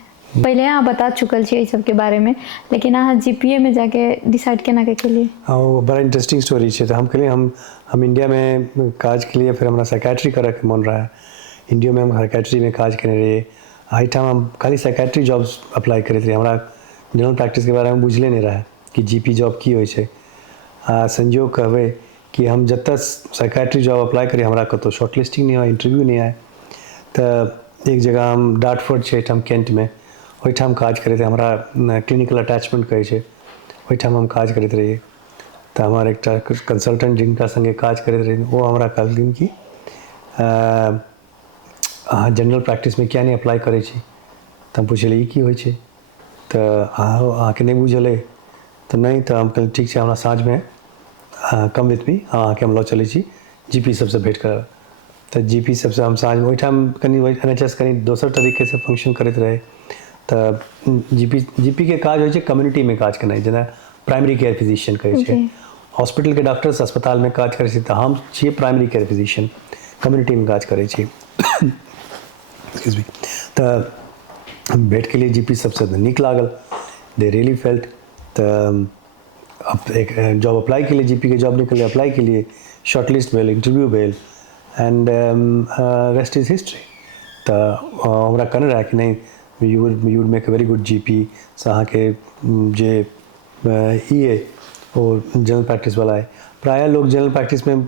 पहिले अहाँ बता चुकल छियै एहि सबके बारेमे लेकिन अहाँ जीपीएमे जाके डिसाइड केना के केलिए हाँ वो बड़ा इंटरेस्टिंग स्टोरी है तो हम कहलिए हम इंडिया में काज के लिए फिर हमारा साइकेट्री करे के मन रहा इंडिया में हम साइकेट्री में काज केने रहिए एहिठाम हम खाली साइकेट्री जॉब्स अप्लाई करैत रहिए हमरा जनरल प्रैक्टिस के बारे में बुझले नहीं रहा कि जीपी जॉब की होइ छै आ संयोग कहबै कि हम जतऽ साइकेट्री जॉब अप्लाई करिए हमरा कतौ शॉर्ट लिस्टिंग नहीं आए इंटरव्यू नहीं आए तऽ एक जगह हम डार्टफोर्ड छै एहिठाम कैंटमे ओहिठाम काज करैत रहिए हमरा क्लिनिकल अटैचमेंट कहै छै ओहिठाम हम काज करैत रहिए तऽ हमर एकटा कंसल्टेंट जिनका संगे काज करैत रही वो हमरा कहलखिन कि अहाँ जनरल प्रैक्टिसमे किया नहीं अप्लाई करै छी तऽ हम पुछलिए ई की होइ छै तऽ अहाँके नहीं बुझल अइ तऽ नहीं तऽ हम कहलिए ठीक छै हमरा साँझमे कम विथ मी अहाँके हम लऽ चलै छी जीपी सबसँ भेंट करब। तऽ जीपी सबसँ हम साँझमे ओहिठाम कनि NHS कनि दोसर तरीकेसँ फंक्शन करैत रहे। तऽ जीपी के काज होइ छै कम्युनिटीमे काज केनाइ, जेना प्राइमरी केयर फिजिशियन कहै छै। जी हॉस्पिटल के डॉक्टर्स अस्पतालमे काज करै छै, तऽ हम छियै प्राइमरी केयर फिजिशियन, कम्युनिटीमे काज करै छी। Excuse me. तऽ हम भेंट केलिए जीपी सबसँ, तऽ नीक लागल, दे रियली फेल्ट। तऽ एक जॉब अप्लाई के लिए, जीपी के जॉब निकलले, अप्लाई के लिए, शॉर्टलिस्ट भेल, इंटरव्यू भेल, एंड रेस्ट इज हिस्ट्री। तऽ हमरा कहने रहे कि नहीं you would make a very good GP. से अहाँके जे ई है ओ जनरल प्रैक्टिस वाला है। प्रायः लोग जनरल प्रैक्टिस में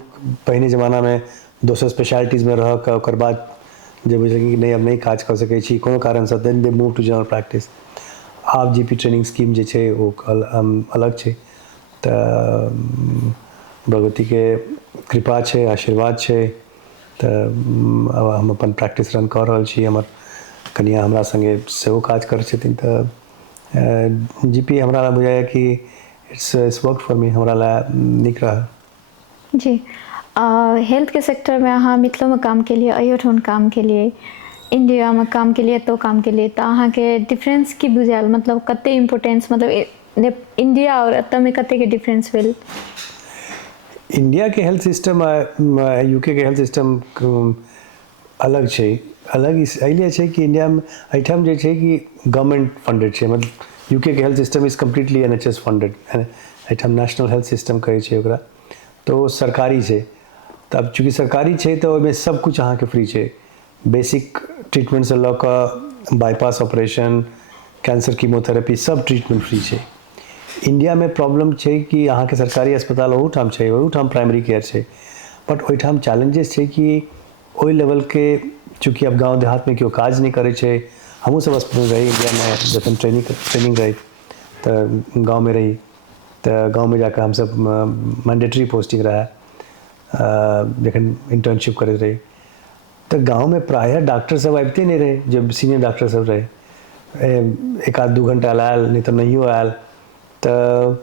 पहिने ज़माना में दोसर स्पेशलिटीज़ में रह के ओकर बाद जब बुझलखिन कि नहीं अब नहीं काज कर सकै छी कोनो कारणसँ, then they move to general practice. आब जीपी ट्रेनिंग स्कीम जे छै ओ अलग छै। तऽ भगवतीके कृपा छै, आशीर्वाद छै। तऽ अब हम अपन प्रैक्टिस रन कऽ रहल छी। हमर कनिया हमरा संगे सेहो काज करै छथिन। तऽ जीपी हमरा बुझाइए कि इट्स वर्क फॉर मी, हमरा लए नीक रहल। जी हेल्थ के सेक्टर में अहाँ मिथिलोमे काम केलिए, अयोठाम काम केलिए, इंडिया में काम केलिए, तो काम केलिए, तऽ अहाँके डिफरेंस की बुझायल? मतलब कते इम्पोर्टेंस, मतलब इंडिया और एतऽ में कते के डिफरेंस भेल? इंडिया के हेल्थ सिस्टम आ यूके के हेल्थ सिस्टम अलग छै। अलग एहिलिए छै कि इंडियामे एहिठाम जे छै कि गवर्नमेंट फंडेड छै। मतलब यूके के health system is completely NHS funded. एहिठाम नेशनल हेल्थ सिस्टम कहै छै ओकरा। तो ओ सरकारी छै। तऽ अब चूँकि सरकारी छै तऽ ओहिमे सब कुछ अहाँके फ्री छै। बेसिक ट्रीटमेंट से लऽ कऽ बाईपास ऑपरेशन, कैंसर कीमोथेरेपी, सब ट्रीटमेंट फ्री छै। इंडिया में प्रॉब्लम छै कि अहाँके सरकारी अस्पताल ओहूठाम छै, ओहूठाम प्राइमरी केयर छै, बट ओहिठाम चैलेंजेस छै कि ओहि लेवल के, चूँकि अब गांव देहात में केओ काज नहीं करे छै। हमहूँ सब रही इंडिया में जखन ट्रेनिंग रही तऽ गाँव में रही। तऽ गाँव में जाकर हमसब मैंडेटरी पोस्टिंग रहे जखन इंटर्नशिप करैत रही। तऽ गाँव में प्रायः डॉक्टर सब आबिते नहीं रहे, जब सीनियर डॉक्टर सब रहे। एक आध 2 घंटा आयल, नहीं तो नहियो आयल। तऽ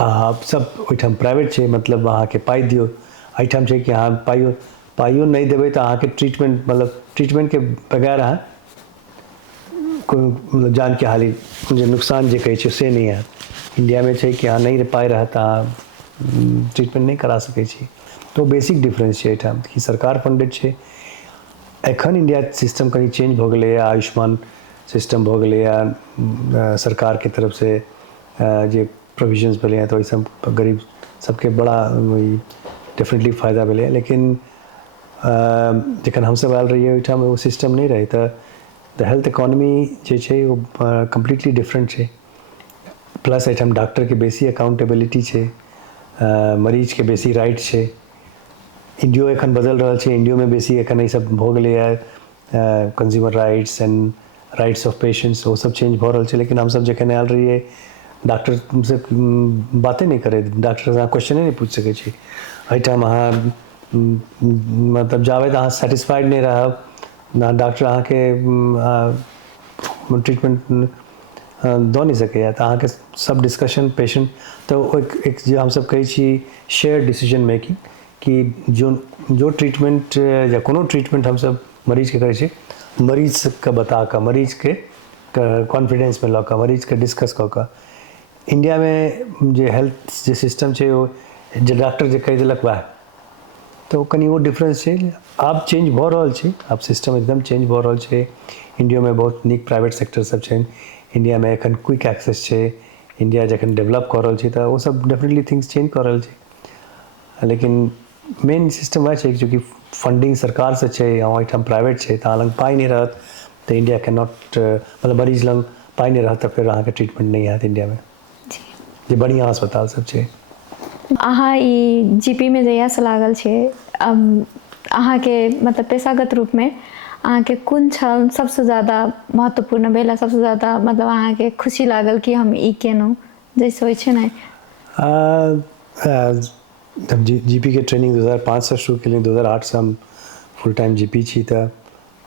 आप सब ओहिठाम प्राइवेट छै, मतलब अहाँके पाइ दियौ। एहिठाम छै कि अहाँ पाइयो नहीं देबै तऽ अहाँके ट्रीटमेंट, मतलब ट्रीटमेंट के बगैर अहाँ मतलब जान के हानि, जे नुकसान जे कहै छै से नहीं है। इंडिया में छै कि अहाँ नहीं पाइ रहत अहाँ ट्रीटमेंट नहीं करा सकै छी। तो बेसिक डिफरेंस छै एहिठाम कि सरकार फंडेड छै। एखन इंडिया सिस्टम कनि चेंज भऽ गेलैए, आयुष्मान सिस्टम भऽ गेलैए सरकार के तरफ से जे प्रोविजन्स भेलैए, तऽ ओहिसँ गरीब सबके बड़ा डेफिनेटली फ़ायदा भेलैए। लेकिन जखन हमसब आयल रहिए ओहिठाम ओ सिस्टम नहीं रहे। तऽ द हेल्थ इकोनॉमी जे छै वो कम्प्लीटली डिफरेंट छै। प्लस एहिठाम डॉक्टर के बेसी अकाउंटेबिलिटी छै, मरीज के बेसी राइट छै। इंडियो एखन बदल रहल छै, इंडियो में बेसी एखन ई सब भऽ गेलैए, consumer rights and rights of patients, वो सब चेंज भऽ रहल छै। लेकिन हमसब जखन आयल रहिए डॉक्टर से बातें नहीं करे, डॉक्टर से अहाँ क्वेश्चने नहीं पूछ सकै छी। एहिठाम अहाँ मतलब जाबे अहाँ सेटिस्फाइड नहीं रहब ना डॉक्टर अहाँके ट्रीटमेंट दऽ नहीं सकैए। तऽ अहाँके सब डिस्कशन पेशेंट, तऽ एक जे हमसब कहै छी शेयर डिसीजन मेकिंग, कि जो ट्रीटमेंट या कोनो ट्रीटमेंट हमसब मरीज के करै छी, मरीज के बता कऽ, मरीज के कॉन्फिडेंस में लऽ कऽ, मरीज के डिस्कस कऽ कऽ। इंडिया में जे हेल्थ जे सिस्टम छै ओ जे डॉक्टर जे कहि देलक वएह, तो कनि वो डिफरेंस छै। आब चेंज भऽ रहल छै, आब सिस्टम एकदम चेंज भऽ रहल छै। इंडिया में बहुत नीक प्राइवेट सेक्टर सब छै। इंडिया में एखन क्विक एक्सेस छै। इंडिया जखन डेवलप कऽ रहल छै तऽ वो सब डेफिनेटली थिंग्स चेंज कऽ रहल छै। लेकिन मेन सिस्टम वएह छै, चूँकि फंडिंग सरकार से छै, ओहिठाम प्राइवेट छै, तऽ अहाँ लग पाइ नहीं रहत तऽ इंडिया कैन नॉट, मतलब मरीज लग पाइ नहीं रहत तऽ फिर अहाँके ट्रीटमेंट नहीं हैत इंडिया में। जे बढ़िया अस्पताल सब छै। अहाँ ई जीपी में जहियासँ लागल छियै, अहाँके मतलब पेशागत रूप में अहाँके कोन छल सबसँ ज़्यादा महत्वपूर्ण भेल, सबसँ ज़्यादा मतलब अहाँके खुशी लागल कि हम ई केलहुँ, जैसे होइ छै ने? जब जीपी के ट्रेनिंग 2005 से शुरू केलिए, 2008 से हम फुल टाइम जीपी छी। तऽ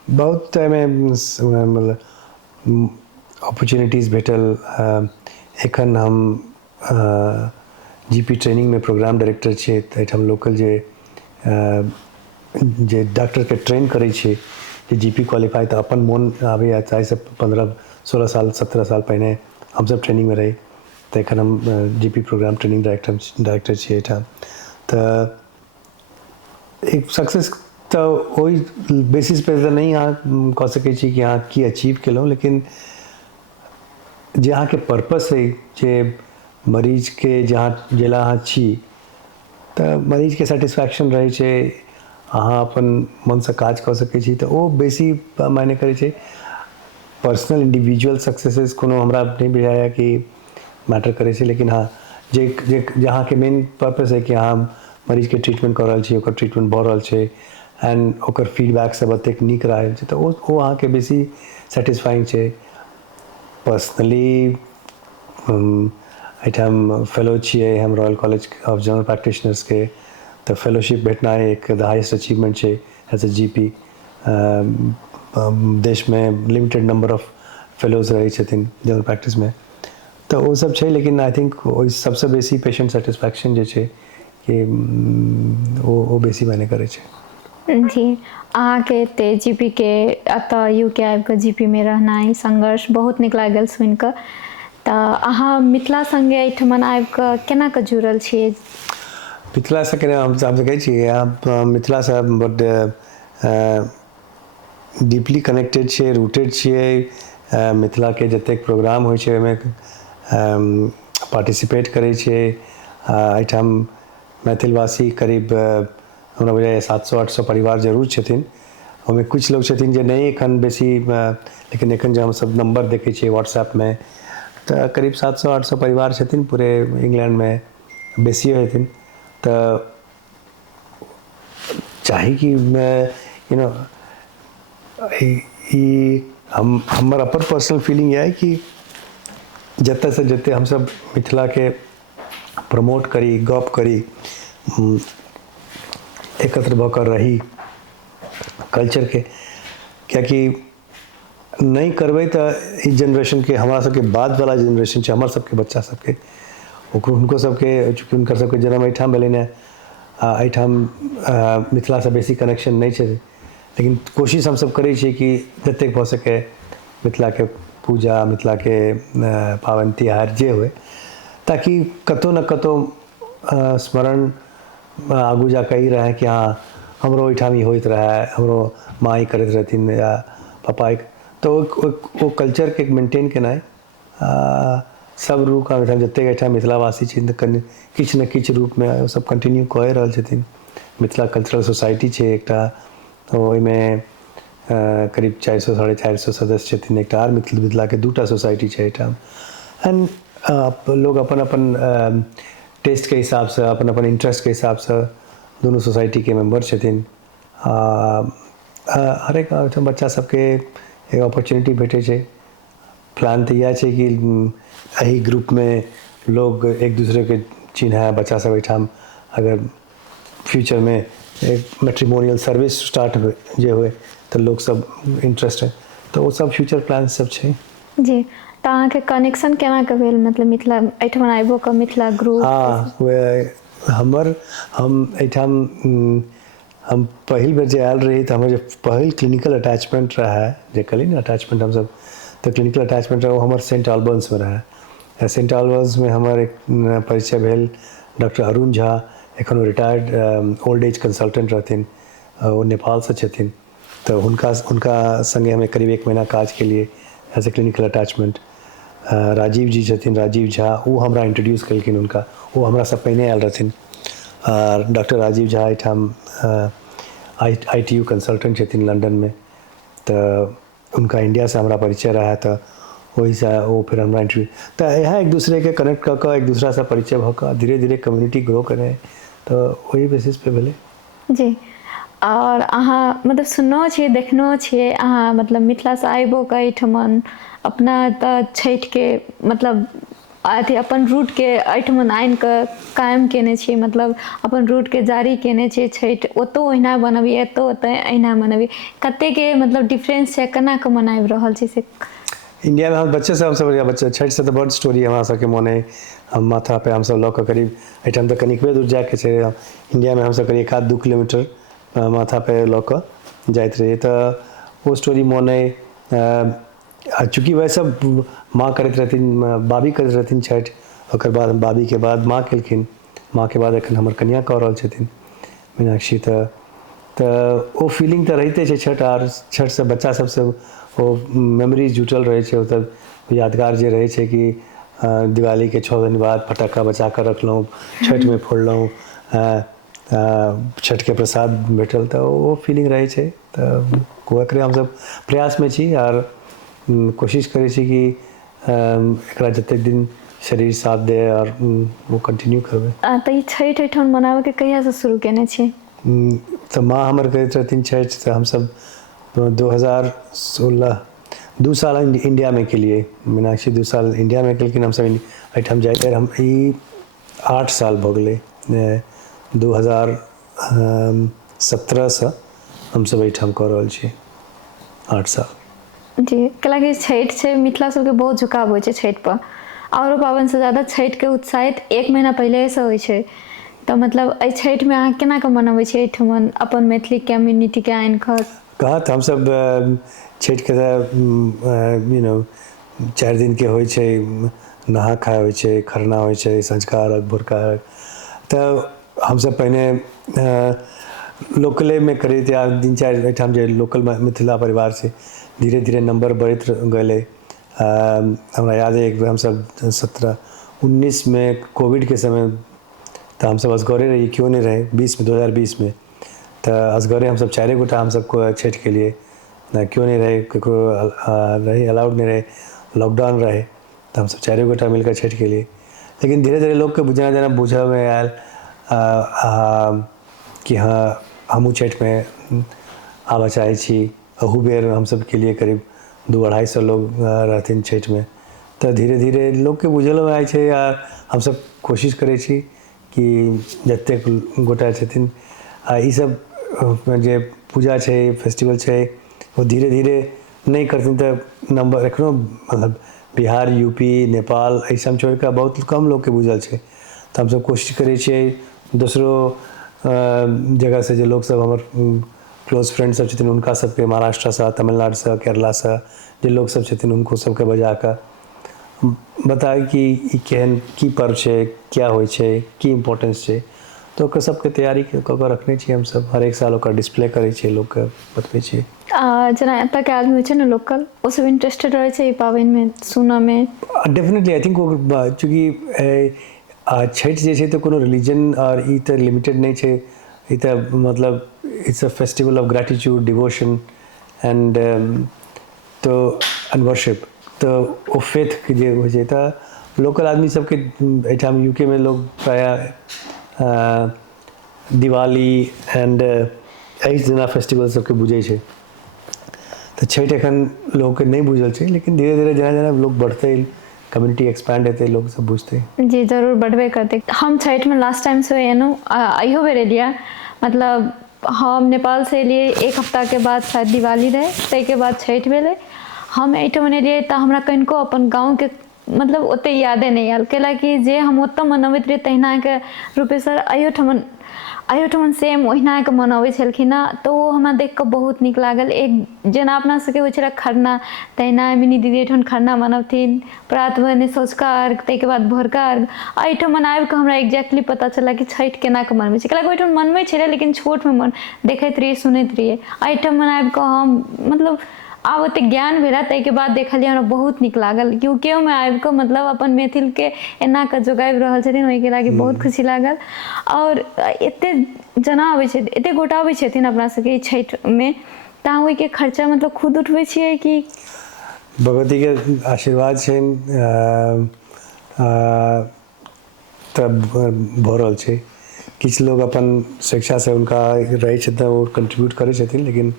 बहुत मतलब अपॉर्चुनिटीज़ भेटल। एखन हम जीपी ट्रेनिंग में प्रोग्राम डायरेक्टर छियै तऽ एहिठाम लोकल जे डॉक्टर के ट्रेन करै छियै जे जीपी क्वालिफाई तऽ अपन मोन आबैया चाहे 15-16 साल 17 साल पहिने हमसब ट्रेनिंग में रही तऽ एखन हम जीपी प्रोग्राम ट्रेनिंग डायरेक्टर छियै एहिठाम तऽ एक सक्सेस तऽ ओहि बेसिस पे तऽ नहीं अहाँ कह सकै छी कि अहाँ की अचीव केलहुँ लेकिन जे अहाँके पर्पस है जे मरीज के जहाँ जेला अहाँ छी तऽ मरीज के सेटिस्फैक्शन रहै छै अहाँ अपन मनसँ काज कऽ सकै छी तऽ ओ बेसी मायने करै छै पर्सनल इंडिविजुअल सक्सेसेस कोनो हमरा नहीं बुझाया कि मैटर करे छै लेकिन हाँ जे जहाँ के मेन पर्पस है कि अहाँ मरीज के ट्रीटमेंट कर रहल छी ओकर ट्रीटमेंट भऽ रहल छै एंड ओकर फीडबैक सब एतेक नीक रहल छै तऽ ओ अहाँके बेसी सेटिस्फाइंग छै पर्सनली एहिठाम फेलो छियै हम royal college of general practitioners के तऽ फेलोशिप भेटनाइ एक द हाइस्ट अचीवमेंट छै एज अ जीपी देश में लिमिटेड नंबर ऑफ फेलोज रहै छथिन जनरल प्रैक्टिस में तऽ ओ सब छै लेकिन आई थिंक ओहि सबसँ बेसी पेशेंट सेटिस्फैक्शन जे छै कि ओ बेसी मायने करै छै जी अहाँके एते जीपी के एतऽ यूके आबि कऽ जीपी में रहनाइ संघर्ष बहुत नीक लागल सुनि कऽ तऽ अहाँ मिथिला संगे एहिठमन आबि कऽ केना कऽ जुड़ल छियै मिथिलासँ केना हम कहै छियै मिथिलासँ बड्ड डीपली कनेक्टेड छियै रूटेड छियै मिथिलाके जतेक प्रोग्राम होइ छै ओहिमे पार्टिसिपेट करै छियै एहिठाम मैथिलवासी करीब हमरा बुझाइए 700-800 परिवार जरूर छथिन ओहिमे किछु लोग छथिन जे नहीं एखन बेसी लेकिन एखन जे हमसब नंबर देखै छियै व्हाट्सएप में तऽ करीब 700-800 परिवार छथिन पूरे इंग्लैंड में बेसियो हेथिन तऽ चाही कि यू नो हमर अपन पर्सनल फीलिंग यऽ कि जतऽसँ जते हमसब मिथिला के प्रमोट करी गप करी एकत्र भऽ कऽ रही कल्चर के कियाकि नहीं करबै तऽ ई जनरेशन के हमरा सबके बाद वाला जनरेशन छै हमर सबके बच्चा सबके ओकरो हुनको सबके चूँकि हुनकर सबके जन्म एहिठाम भेलनि हैं एहिठाम मिथिलासँ बेसी कनेक्शन नहीं छै लेकिन कोशिश हमसब करै छियै कि जतेक भऽ सके मिथिलाके पूजा मिथिलाके पाबनि तिहार जे होइ ताकि कतौ न कतौ स्मरण आगू जाकऽ ई रहै कि हाँ हमरो ओहिठाम ई होइत रहै हमरो माँ ई करैत रहथिन या पापा तऽ ओ कल्चरके मेंटेन केनाइ सब रूप एहिठाम जतेक एहिठाम मिथिलावासी छथिन तऽ कनि किछु ने किछु रूपमे सब कंटिन्यू कऽ रहल छथिन मिथिला कल्चरल सोसाइटी छै एकटा ओहिमे करीब 400-450 सदस्य छथिन एकटा आर मिथिलाके 2टा सोसाइटी छै एहिठाम एंड लोग अपन अपन टेस्ट के हिसाबसँ अपन अपन इंटरेस्ट के हिसाबसँ दुनू सोसाइटीके मेम्बर छथिन हरेक बच्चा सबके एक अपॉर्चुनिटी भेटै छै प्लान तऽ इएह छै कि एही ग्रुपमे लोग एक दूसरे के चिन्है बच्चा सब एहिठाम अगर फ्यूचरमे एक मैट्रिमोनियल सर्विस स्टार्ट जे हुए तऽ लोग सब इंटरेस्ट है तऽ वो सब फ्यूचर प्लान सब छै जी तऽ अहाँके कनेक्शन केना कऽ भेल मतलब मिथिला एहिठाम आबो कऽ मिथिला ग्रुप हाँ हम एहिठाम हम पहिल बेर जे आयल रही तऽ हमर जे पहिल क्लिनिकल अटैचमेंट रहै जे कहली ने अटैचमेंट हमसब तऽ क्लिनिकल अटैचमेंट रहै हमर सेंट एल्बन्समे रहै सेंट एल्बन्समे हमर एक परिचय भेल डॉक्टर अरुण झा एखन ओ रिटायर्ड ओल्ड एज कंसल्टेंट रहथिन ओ नेपालसँ छथिन तऽ हुनका संगे हमें करीब 1 महीना काज केलिए as a clinical attachment Rajiv ji छथिन राजीव झा वो हमरा इंट्रोड्यूस केलखिन हुनका वो हमरासँ पहिने आयल रहथिन डॉक्टर राजीव झा एहिठाम ITU कंसल्टेंट छथिन लंदनमे तऽ हुनका इंडियासँ हमरा परिचय रहै तऽ ओहिसँ ओ फिर हमरा इंटरव्यू तऽ इएह एक दूसरेके कनेक्ट कऽ कऽ एक दूसरासँ परिचय भऽ कऽ धीरे धीरे कम्युनिटी ग्रो करै तऽ ओहि बेसिस पे भेलै जी और अहाँ मतलब सुननो छियै देखनो छियै अहाँ मतलब मिथिलासँ आबिओ कऽ एहिठमन अपना तऽ छठिके मतलब अथी अपन रूटके एहिठमन आनि कऽ कायम केने छियै मतलब अपन रूटके जारी केने छियै छठि ओतौ ओहिना मनबी एतौ ओतऽ अहिना मनबी कतेके मतलब डिफरेंस छै केना कऽ मनाबि रहल छै से इंडिया में हम बच्चे से हम सब बच्चे छठ से तो बड़ स्टोरी हमरा सबके मोने हम माथा पे हम सब लऽ कऽ करीब एहिठाम तऽ कनिकबे दूर जाके छै इंडिया में हम सब करीब 1-2 किलोमीटर माथा पे लऽ कऽ जाइत रहिए तऽ वो स्टोरी मोने चूँकि वह सब माँ करैत रहथिन बाबी करैत रहथिन छठ ओकर बाद बाबी के बाद माँ केलखिन माँ के बाद एखन हमर कनिया कऽ रहल छथिन मीनाक्षी तऽ वो फीलिंग तऽ रहिते छै छठ आर छठ से बच्चा सबसे वो मेमोरीज जुटल रहे छै ओतऽ यादगार जे रहे छै कि दिवाली के 6 दिन बाद फटाका बचा कऽ रखलहुँ छठ में फोड़लहुँ छठ के प्रसाद भेटल तऽ वो फीलिंग रहे छै तऽ ओकरे हमसब प्रयास में छी आर कोशिश करै छी कि एकरा जतेक दिन शरीर साथ दे और वो कंटिन्यू करबे। तऽ ई छठ एहिठाम मनाबे के कहिया से शुरू केने छी? तऽ माँ हमर करैत रहथिन छठ तऽ हमसब 2016 2 साल इंडिया में केलिए मीनाक्षी 2 साल इंडिया में केलखिन हमसब एहिठाम जाइते हम ई 8 साल भऽ गेलै 2017 से हमसब एहिठाम कऽ रहल छी 8 साल। जी कैलाकि छठ छै मिथिला सबके बहुत झुकाव होइ छै छठ पर औरो पाबनि से ज्यादा छठ के उत्साहित 1 महीना पहले से होइ छै तऽ मतलब एहि छठ में अहाँ केना कऽ मनबै छियै एहिठमन अपन मैथिली कम्युनिटी के आनि कऽ? कहाँ तऽ हमसब छठ के यू नो 4 दिन के होइ छै नहा खा होइ छै खरना होइ छै सँझुका अर्घ भोरका अर्घ तऽ हमसब पहिने लोकले में करैत या दिन चारि एहिठाम जे लोकल मिथिला परिवार छै धीरे धीरे नंबर बढ़ैत गेलै हमरा याद है एक बेर हमसब 17-19 में कोविड के समय तऽ हमसब असगरे रही क्यों नहीं रहे 2020 में तऽ असगरे हमसब 4 गोटा हमसब छठ के लिए क्यों नहीं रहे ककरो रही अलाउड नहीं रहे लॉकडाउन रहे तऽ हमसब 4 गोटा मिलकर छठ के लिए लेकिन धीरे धीरे लोग के जेना जेना बुझे में आयल कि हाँ हमहूँ छठ में आबऽ चाहै छी अहू बेर हमसब के लिए करीब 200-250 लोग रहथिन छठ में तऽ धीरे धीरे लोग के बुझल में आय छै आ हमसब कोशिश करै छी कि जतेक गोटा छथिन ई सब जे पूजा छै फेस्टिवल छै वो धीरे धीरे नहीं करथिन तऽ नंबर एखनो मतलब बिहार यूपी नेपाल एहि सब छोड़ कऽ बहुत कम लोग के बुझल छै तऽ हमसब कोशिश करै छियै दोसरो जगह से जे लोग सब हमर क्लोज फ्रेंड सब छथिन हुनका सबके महाराष्ट्र से तमिलनाडु से केरला से जे लोग सब छथिन उनको सबके बजा कऽ बताए कि ई केहन की पर्व छै क्या होइ छै की इम्पोर्टेंस छै तऽ ओकर सबके तैयारी कऽ कऽ रखने छियै हमसब हर एक साल ओकर डिस्प्ले करै छियै लोकके बतबै छियै। जेना एतऽ के आदमी होइ छै ने लोकल ओ सब इंटरेस्टेड रहै छै ई पाबनि में सुनऽ में? डेफिनेटली आई थिंक चूँकि छठ जे छै तऽ कोनो रिलीजन और ई तऽ लिमिटेड नहीं छै ई तऽ मतलब it's a festival of gratitude devotion and तो एंड वर्शिप तो ओ फेथ के जे होइ छै तऽ लोकल आदमी सबके एहिठाम यूके में लोग प्रायः दिवाली एंड एहि जेना फेस्टिवल सबके बुझै छै तऽ छठ एखन लोगके नहीं बुझल छै लेकिन धीरे धीरे जेना जेना लोग बढ़तै कम्युनिटी एक्सपैंड हेतै लोग सब बुझतै। जी जरूर बढ़बे करते। हम छठ में लास्ट टाइम से एनू अहियो बेर एलिए मतलब हम नेपाल से एलिए 1 हफ्ता के बाद शायद दिवाली रहे ताहि के बाद छठ भेलै हम एहिठाम एलिए तऽ हमरा कनिको अपन गाँव के मतलब ओते यादे नहीं आयल कैलाकि जे हम ओतऽ मनबैत रहिए तहिना के रूपेशर अयोठमन सेम ओहिना के मनबै छलखिन हँ तऽ ओ हमरा देख कऽ बहुत नीक लागल। एक जेना अपना सबके होइ छलै खरना तहिना मिनी दीदी एहिठाम खरना मनबथिन प्रात भने सँझुका अर्घ ताहिके बाद भोरका अर्घ एहिठाम आबि कऽ हमरा एक्जैक्टली पता चला कि छठि केना कऽ मनबै छै कैलाकि ओहिठाम मनबै छलै लेकिन छोट में देखैत रहिए सुनैत रहिए एहिठाम आबि कऽ हम मतलब आब ओते ज्ञान भेला ताहिके बाद देखलिए हमरा बहुत नीक लागल यूके में आबि कऽ मतलब अपन मैथिल के एना कऽ जोगाबि रहल छथिन ओहिके लागी बहुत खुशी लागल। और एते जना आबै छै एते गोटा आबै छथिन अपना सबके छठ में तऽ अहाँ ओहिके खर्चा मतलब खुद उठबै छियै कि? भगवती के आशीर्वाद छै तब भऽ रहल छै किछु लोग अपन स्वेच्छा से उनका रहै छै तऽ वो कंट्रीब्यूट करै छथिन लेकिन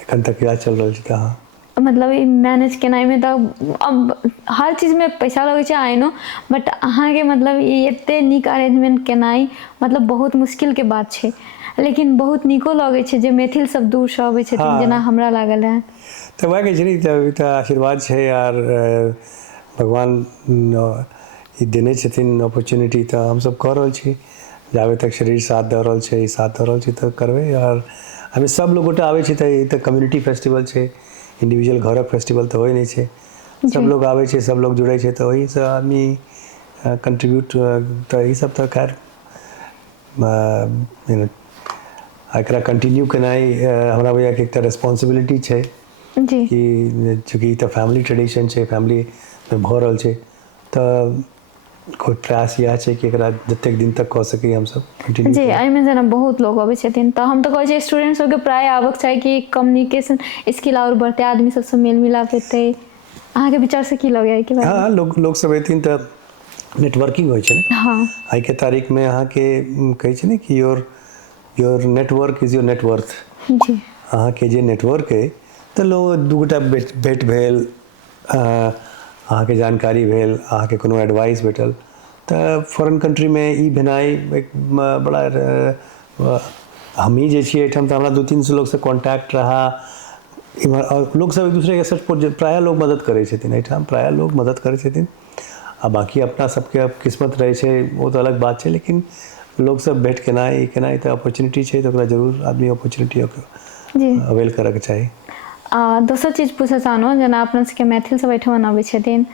एखन तक इएह चल रहल छै कहाँ मतलब ई मैनेज केनाइ में तऽ अब हर चीज में पैसा लगै छै आई नो बट अहाँके मतलब ई एते नीक अरेंजमेंट केनाइ मतलब बहुत मुश्किल के बात छै लेकिन बहुत नीको लगै छै जे मैथिल सब दूर से अबै छथिन जेना हमरा लागल है। तो वह कहै छै ने तऽ आशीर्वाद छै यार भगवान ई देने छथिन अपॉर्चुनिटी तऽ हमसब कऽ रहल छी जाबे तक शरीर साथ दऽ रहल छै साथ दऽ रहल छी तऽ करबै और हमें सब लोग गोटा आबै छै तऽ ई तऽ कम्युनिटी फेस्टिवल छै इंडिविजुअल घरक फेस्टिवल तऽ होइ नहि छै सब लोग आबै छै सब लोग जुड़ै छै तऽ ओहीसँ आदमी कंट्रीब्यूट तऽ ई सब तऽ खैर एकरा कंटिन्यू केनाइ हमरा बुझाइए कि एकटा रेस्पॉन्सिबिलिटी छै जी कि चूँकि ई तऽ फैमिली ट्रेडिशन छै फैमिलीमे भऽ रहल छै तऽ कोई प्रयास इएह छै कि एकरा जतेक दिन तक कऽ सकी हमसब कंटिन्यू जी एहिमे जेना बहुत लोग अबै छथिन तऽ हम तऽ कहै छियै स्टूडेंट सबके प्राय आबक चाही कि कम्युनिकेशन स्किल और बढ़ते आदमी सबसँ मेल मिलाप हेतै अहाँके विचारसँ की लगैए कि हाँ लोग सब एथिन तऽ नेटवर्किंग होइ छै ने हाँ आइके तारीखमे अहाँके कहै छै ने कि your network is your net जी अहाँके जे नेटवर्क अइ तऽ लोग दू गोटा भेट भेल अहाँके जानकारी भेल अहाँके कोनो एडवाइस भेटल तऽ फॉरेन कंट्रीमे ई भेनाइ एक बड़ा हमही जे छियै एहिठाम तऽ हमरा 2-3 लोगसँ कॉन्टैक्ट रहा इम्हर और लोग सब एक दूसरे के प्रायः लोग मदद करै छथिन एहिठाम प्रायः लोग मदद करै छथिन आ बाकी अपना सबके अब किस्मत रहै छै वो तऽ अलग बात छै लेकिन लोग सब भेंट केनाइ तऽ अपॉर्चुनिटी छै तऽ ओकरा जरूर आदमी अपॉर्चुनिटी जी अवेल करऽके चाही दोसर चीज पूछऽ चाहलहुँ जेना अपना सबके मैथिल सब एहिठाम अबै छथिन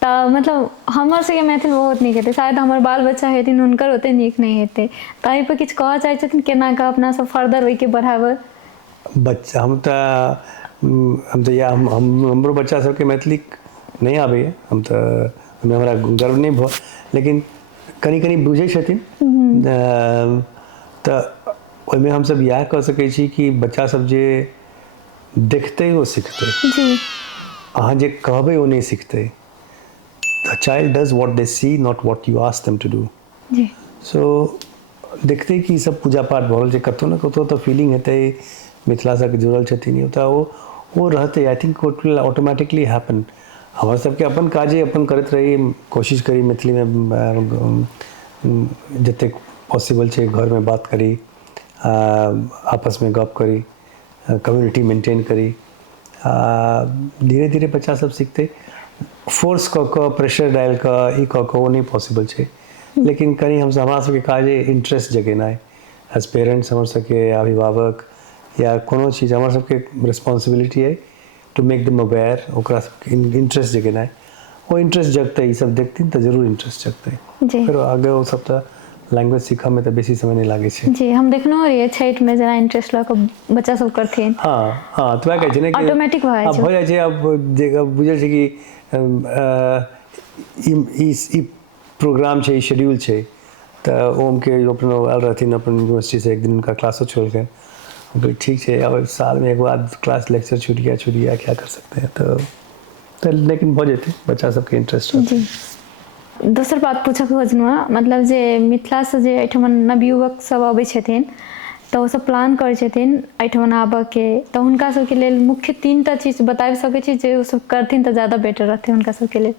तऽ मतलब हमर सबके मैथिल बहुत नीक हेतै शायद हमर बाल बच्चा हेथिन हुनकर ओतेक नीक नहि हेतै तऽ एहिपर किछु कहऽ चाहै छथिन केना कऽ अपना सब फर्दर ओहिके बढ़ाबै बच्चा हम तऽ या हमरो बच्चा सबके मैथिली नहीं आबैए हम तऽ ओहिमे हमरा गर्व नहीं भऽ लेकिन कनी कनी बुझै छथिन तऽ ओहिमे हमसब इएह कऽ सकै छी कि बच्चा सब जे देखतै ओ सिखतै जी अहाँ जे कहबै ओ नहीं सिखतै the child does what they see not what you ask them to do जी सो देखते कि सब पूजा पाठ भऽ रहल छै कतहु ने कतहु तऽ फीलिंग हेतै मिथिलासँ जुड़ल छथिन ओतऽ ओ रहतै I think it will automatically happen हमर सबके अपन काजे अपन करैत रही कोशिश करी मैथिलीमे जतेक पॉसिबल छै घरमे बात करी आपसमे गप करी कम्युनिटी मेंटेन करी धीरे धीरे बच्चा सब सीखतै फोर्स कऽ कऽ प्रेशर डालि कऽ ई कऽ कऽ ओ नहि पॉसिबल छै लेकिन कनि हमरा सबके काजे इंटरेस्ट जगेनाइ एज पेरेंट्स हमर सबके अभिभावक या कोनो चीज हमर सबके रिस्पॉन्सिबिलिटी अइ टू मेक देम अवेयर ओकरा सबके इंटरेस्ट जगेनाइ ओ इंटरेस्ट जगतै ई सब देखथिन तऽ जरूर इंटरेस्ट जगतै जी फेर आगे ओ सब तऽ लैंग्वेज सीखऽमे तऽ बेसी समय नहीं लागै छै जी हम देखलहुँ रहियै छठिमे जेना इंटरेस्ट लऽ कऽ बच्चा सब करथिन हाँ तऽ वएह कहै छै ने कि ऑटोमेटिक भऽ जाइ छै अब बुझै छै कि ई प्रोग्राम छै ई शेड्यूल छै तऽ ओमके अपन आयल रहथिन अपन यूनिवर्सिटीसँ एक दिन उनका क्लासो छोड़लखिन ठीक है अब साल में एक बार क्लास लेक्चर छूट गया क्या कर सकते हैं तो लेकिन भऽ जेतै बच्चा सबके इंटरेस्ट जी दोसर बात पूछऽ खोजलहुँ हँ मतलब जे मिथिलासँ जे एहिठमन नवयुवक सब अबै छथिन तऽ ओ सब प्लान करै छथिन एहिठमन आबऽके तऽ हुनका सबके लेल मुख्य 3टा चीज बताबि सकै छी जे ओ सब करथिन तऽ ज़्यादा बेटर रहतै हुनका सबके लेल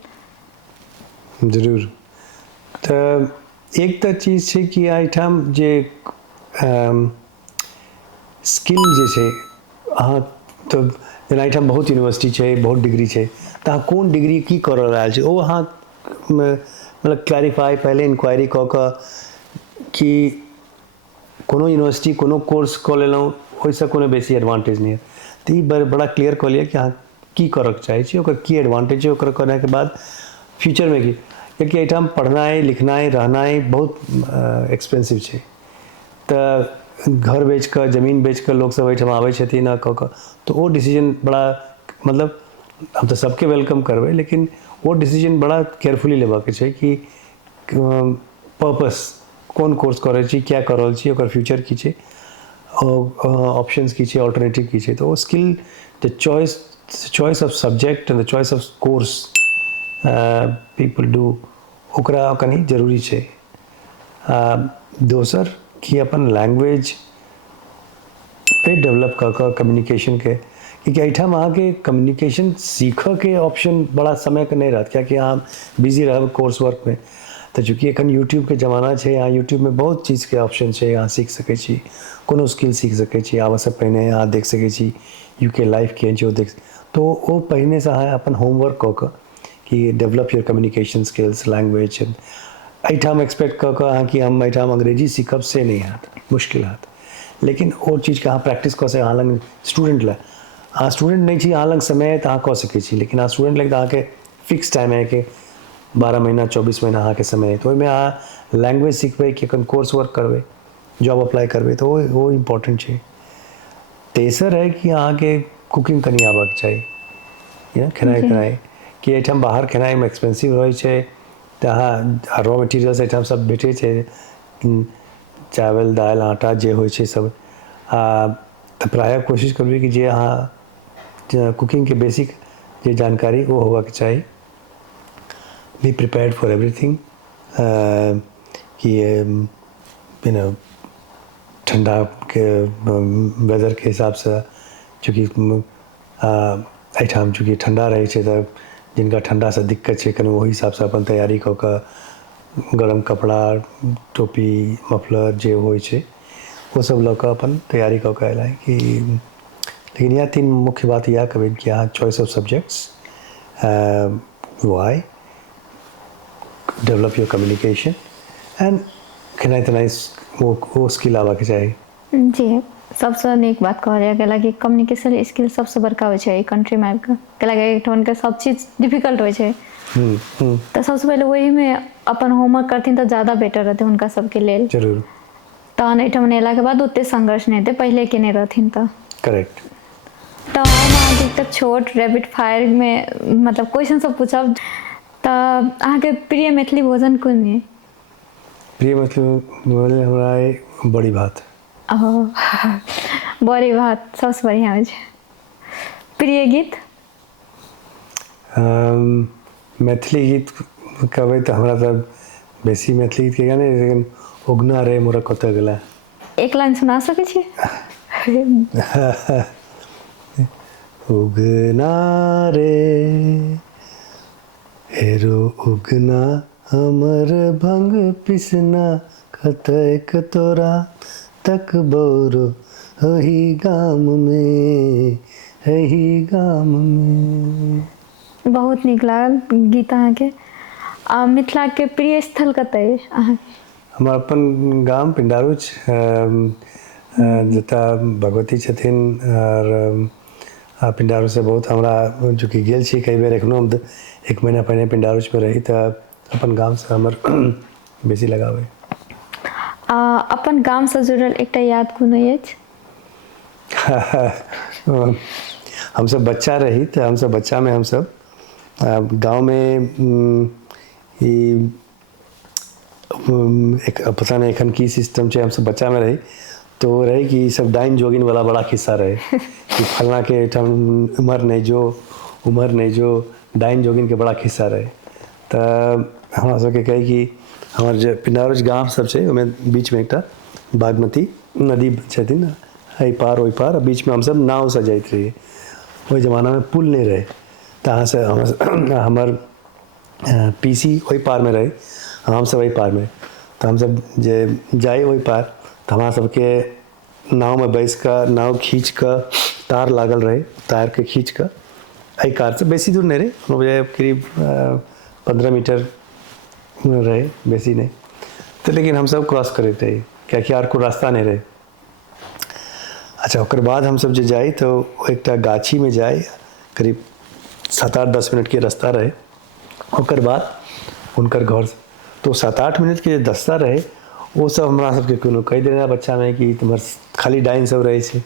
जरूर तऽ एक तऽ चीज छै कि एहिठाम जे स्किल जे छै अहाँ तऽ जेना एहिठाम बहुत यूनिवर्सिटी छै बहुत डिग्री छै तऽ अहाँ कोन डिग्री की करऽ रहल छी ओ अहाँ मतलब क्लैरिफाई पहले इंक्वायरी कऽ कऽ कि कोनो यूनिवर्सिटी कोनो कोर्स कऽ लेलहुँ ओहिसँ कोनो बेसी एडवांटेज नहीं है तऽ ई बड़ा क्लियर कऽ लिअ कि अहाँ की करऽ चाहै छी ओकर की एडवांटेज छै ओकर करैके बाद फ्यूचरमे की कियाकि एहिठाम पढ़नाइ लिखनाइ रहनाइ बहुत एक्सपेंसिव छै तऽ घर बेच कऽ जमीन बेच कऽ लोक सब एहिठाम आबै छथिन कऽ कऽ तऽ ओ डिसीजन बड़ा मतलब हम तऽ सबके वेलकम करबै लेकिन वो डिसीजन बड़ा केयरफुली लेबाके छै कि पर्पस कोन कोर्स करै छी क्या कऽ रहल छी ओकर फ्यूचर की छै ऑप्शंस की छै ऑल्टरनेटिव की छै तऽ ओ skill the choice of subject and the choice of course people do ओकरा कनी जरूरी छै दोसर कि अपन लैंग्वेज पे डेवलप कऽ कऽ कम्युनिकेशनके क्योंकि एहिठाम अहाँके कम्युनिकेशन सीखऽके ऑप्शन बड़ा समयके नहीं रहत कियाकि अहाँ बिजी रहब कोर्स वर्कमे तऽ चूँकि एखन यूट्यूबके जमाना छै अहाँ यूट्यूबमे बहुत चीजके ऑप्शन छै अहाँ सीख सकै छी कोनो स्किल सीख सकै छी आबऽसँ पहिने अहाँ देख सकै छी UK लाइफ केहन छै ओ देख तो वो पहिने से अहाँ अपन होमवर्क कऽ कऽ कि develop your communication skills language एहिठाम एक्सपेक्ट कऽ कऽ अहाँ कि हम एहिठाम अंग्रेजी सीखब से नहीं हैत, मुश्किल हैत। लेकिन ओ चीजके अहाँ प्रैक्टिस कऽ सकै अहाँ लग स्टूडेंट लए अहाँ स्टूडेंट नहीं छी अहाँ लग समय है तऽ अहाँ कऽ सकै छी, लेकिन अहाँ स्टूडेंट लग तऽ अहाँके फिक्स टाइम है कि 12 महीना 24 महीना अहाँके समय है, तऽ ओहिमे अहाँ लैंग्वेज सिखबै कि अपन कोर्स वर्क करबै जॉब अप्लाई करबै तऽ वो इम्पोर्टेंट छै। तेसर है कि अहाँके कुकिंग कनि आबक चाही, खेनाइ तेनाइ कि एहिठाम बाहर खेनाइमे एक्सपेंसिव रहै छै तऽ अहाँ रॉ मटेरियल्स एहिठाम सब भेटै छै, चावल दालि आटा जे होइ छै सब तऽ प्रायः कोशिश करबै कि जे अहाँ कुकिंगके बेसिक जे जानकारी वो होबाक चाही। बी प्रिपेयर्ड फॉर एवरीथिंग कि ठंडा के वेदर के हिसाब से चूँकि एहिठाम चूँकि ठंडा रहै छै तऽ जिनका ठंडा से दिक्कत छै कनि ओहि हिसाब से अपन तैयारी कऽ कऽ गरम कपड़ा टोपी मफलर जे होइ छै वो सब लऽ कऽ अपन तैयारी कऽ कऽ एलै कि। लेकिन यह 3 मुख्य बात यह कहबै कि अहाँ choice of subjects why develop your communication and खेनाइ तेनाइ वो स्किल आबक चाही। जी सबसे नीक बात कहलिए गेला कि कम्युनिकेशन स्किल सबसे बड़का होइ छै कंट्री में आबि कऽ कैला कि एकठमन के सब चीज डिफिकल्ट होइ छै तऽ सबसे पहले वही में अपन होमवर्क करथिन तऽ ज़्यादा बेटर रहते उनका सबके लेल। जरूर तहन एहिठाम एला के बाद ओते संघर्ष नहीं हेतै पहले केने रहथिन तऽ। करेक्ट। तऽ हम अहाँके एकटा छोट रैपिड फायर में मतलब क्वेश्चन सब पूछब तऽ अहाँके प्रिय मैथिली भोजन कोन है? प्रिय मैथिली भोजन हमरा अइ बड़ी भात। बड़ी भात सबसे बढ़िया होइ छै। प्रिय गीत? मैथिली गीत कहबै तऽ हमरा तऽ बेसी मैथिली गीतके गाने लेकिन उगना रे मोरा कतऽ गेला एक लाइन सुना सकै छी? उगना रे हेरो उगना हमर भंग पिसना कतैक तोरा तक बौरो एही गाम में बहुत नीक लागल गीत अहाँके। मिथिला के प्रिय स्थल कतऽ अछि अहाँके? हमर अपन गाम पिंडारुच जतऽ भगवती छथिन और पिंडारुच से बहुत हमरा चूँकि गेल छी कई बेर एखनो 1 महीना पहिने पिंडारुच में रही तऽ अपन गाम से हमर बेसी लगाव है। अपन गाम से जुड़ल एकटा याद कोनो अछि? हमसब बच्चा रही तऽ हमसब बच्चा में हमसब गाँव में एक पता नहीं एखन की सिस्टम छै हमसब बच्चा में रही तो रही कि सब डाइन जोगिन वाला बड़ा खिस्सा रहे कि फलना के उमर नहीं जो डाइन जोगिन के बड़ा खिस्सा रहे तऽ हमरा सबके कहे कि हमर जे पिंडारुच गाँव सब छै ओहिमे बीच में एकटा बागमती नदी छथिन एहि पार ओहि पार बीच में हमसब नाव से जाइत रहिए। ओहि जमाना में पुल नहीं रहे तऽ अहाँ से हमर पीसी ओहि पार में रहे हमसब एहि पार में तऽ हमसब जे जाए ओहि पार तऽ हमरा सबके नाव में बैस कऽ नाव खींच कऽ तार लागल रहे तार के खींच कऽ एहि कार से बेसी दूर नहीं रहे करीब 15 मीटर रहे बेसी नहीं तो लेकिन हम सब क्रॉस करते रही कियाकि आर को रास्ता नहीं रहे। अच्छा ओकर बाद हम सब जे जाई तो एकटा गाछी में जाए करीब 7-8-10 मिनट के रास्ता रहे ओकर बाद उनकर घर तो 7-8 मिनट के जे रास्ता रहे वो सब हमरा सबके कोनो कहि देना बच्चा में कि तुम्हार खाली डाइन सब रहे छै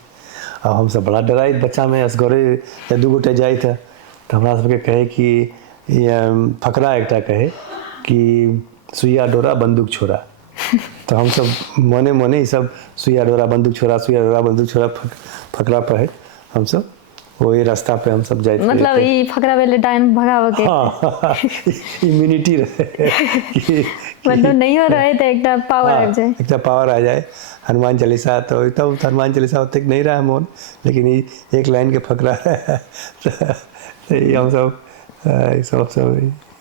आ हम सब बड़ा डराइत बच्चा में असगरे या 2 गोटे जाइत तऽ हमरा सबके कहे कि फकरा एकटा कहे कि सुइया डोरा बंदूक छोड़ा तो हम सब मने मने ही सब सुइया डोरा बंदूक छोड़ा फकरा पढ़े हम सब वही रास्ता पे हम सब जाते मतलब ई फकरा वाले डाइन भगावे के हाँ इम्यूनिटी रहे कि मतलब नहीं हो रहे तो एकटा पावर आ जाए एकटा पावर आ जाए। हनुमान चालीसा तो तब हनुमान चालीसा ओतेक नहीं रहा मोन लेकिन ये एक लाइन के फकरा हम सब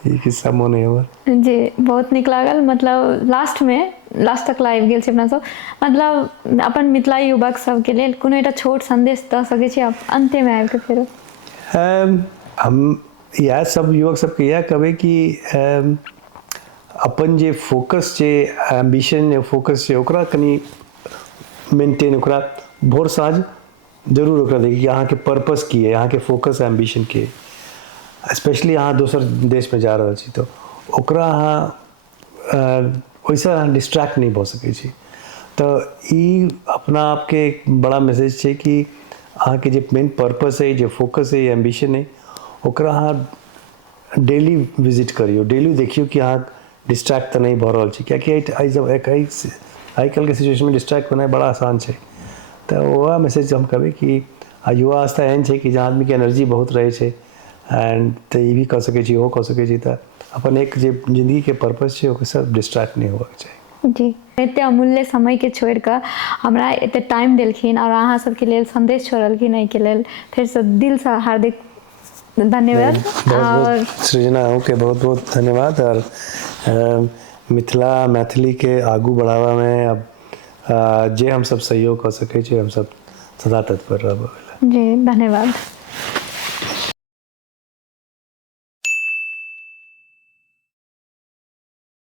ई किस्सा मोन है हमर। जी बहुत नीक लागल मतलब लास्ट तक लाइव गेल छै अपना सब मतलब अपन मिथिला युवक सबके लेल कोनो एकटा छोट संदेश दऽ सकै छी आप अंते में आबि कऽ फेरो? हम इएह सब युवक सबके इएह कहबै कि अपन जे फोकस छै, एम्बिशन या फोकस छै, ओकरा कनि मेंटेन, ओकरा भोर साँझ जरूर ओकरा देखिए कि अहाँके पर्पस की है, अहाँके फोकस एम्बिशन की है। स्पेशली अहाँ दोसर देशमे जा रहल छी तऽ ओकरा अहाँ ओहिसँ अहाँ डिस्ट्रैक्ट नहीं भऽ सकै छी। तऽ ई अपना आपके एक बड़ा मैसेज छै कि अहाँके जे मेन पर्पस है, जे फोकस है, एम्बिशन है, ओकरा अहाँ डेली विजिट करियौ, डेली देखियौ कि अहाँ डिस्ट्रैक्ट तऽ नहीं भऽ रहल छी, कियाकि आइ काल्हिके सिचुएशनमे डिस्ट्रैक्ट होनाइ बड़ा आसान छै। तऽ वह मैसेज हम कहबै कि युवा अवस्था एहन छै कि जहाँ आदमीके एनर्जी बहुत रहै छै, एंड तऽ ई भी कऽ सकै छी, ओहो कऽ सकै छी। तऽ अपन एक जे जिंदगीके पर्पस छै ओकरसँ डिस्ट्रैक्ट नहीं होबाक चाही। जी, एते अमूल्य समय के छोड़ कऽ हमरा एते टाइम देलखिन और अहाँ सबके लेल संदेश छोड़लखिन, एहिके लेल फेरसँ दिलसँ हार्दिक धन्यवाद। बहुत सृजना अहूँके बहुत बहुत धन्यवाद। और मैथिली के आगू बढ़ावा में अब जे हम सब सहयोग कऽ सकै छी, हम सब सदा तत्पर रहब। जी, धन्यवाद।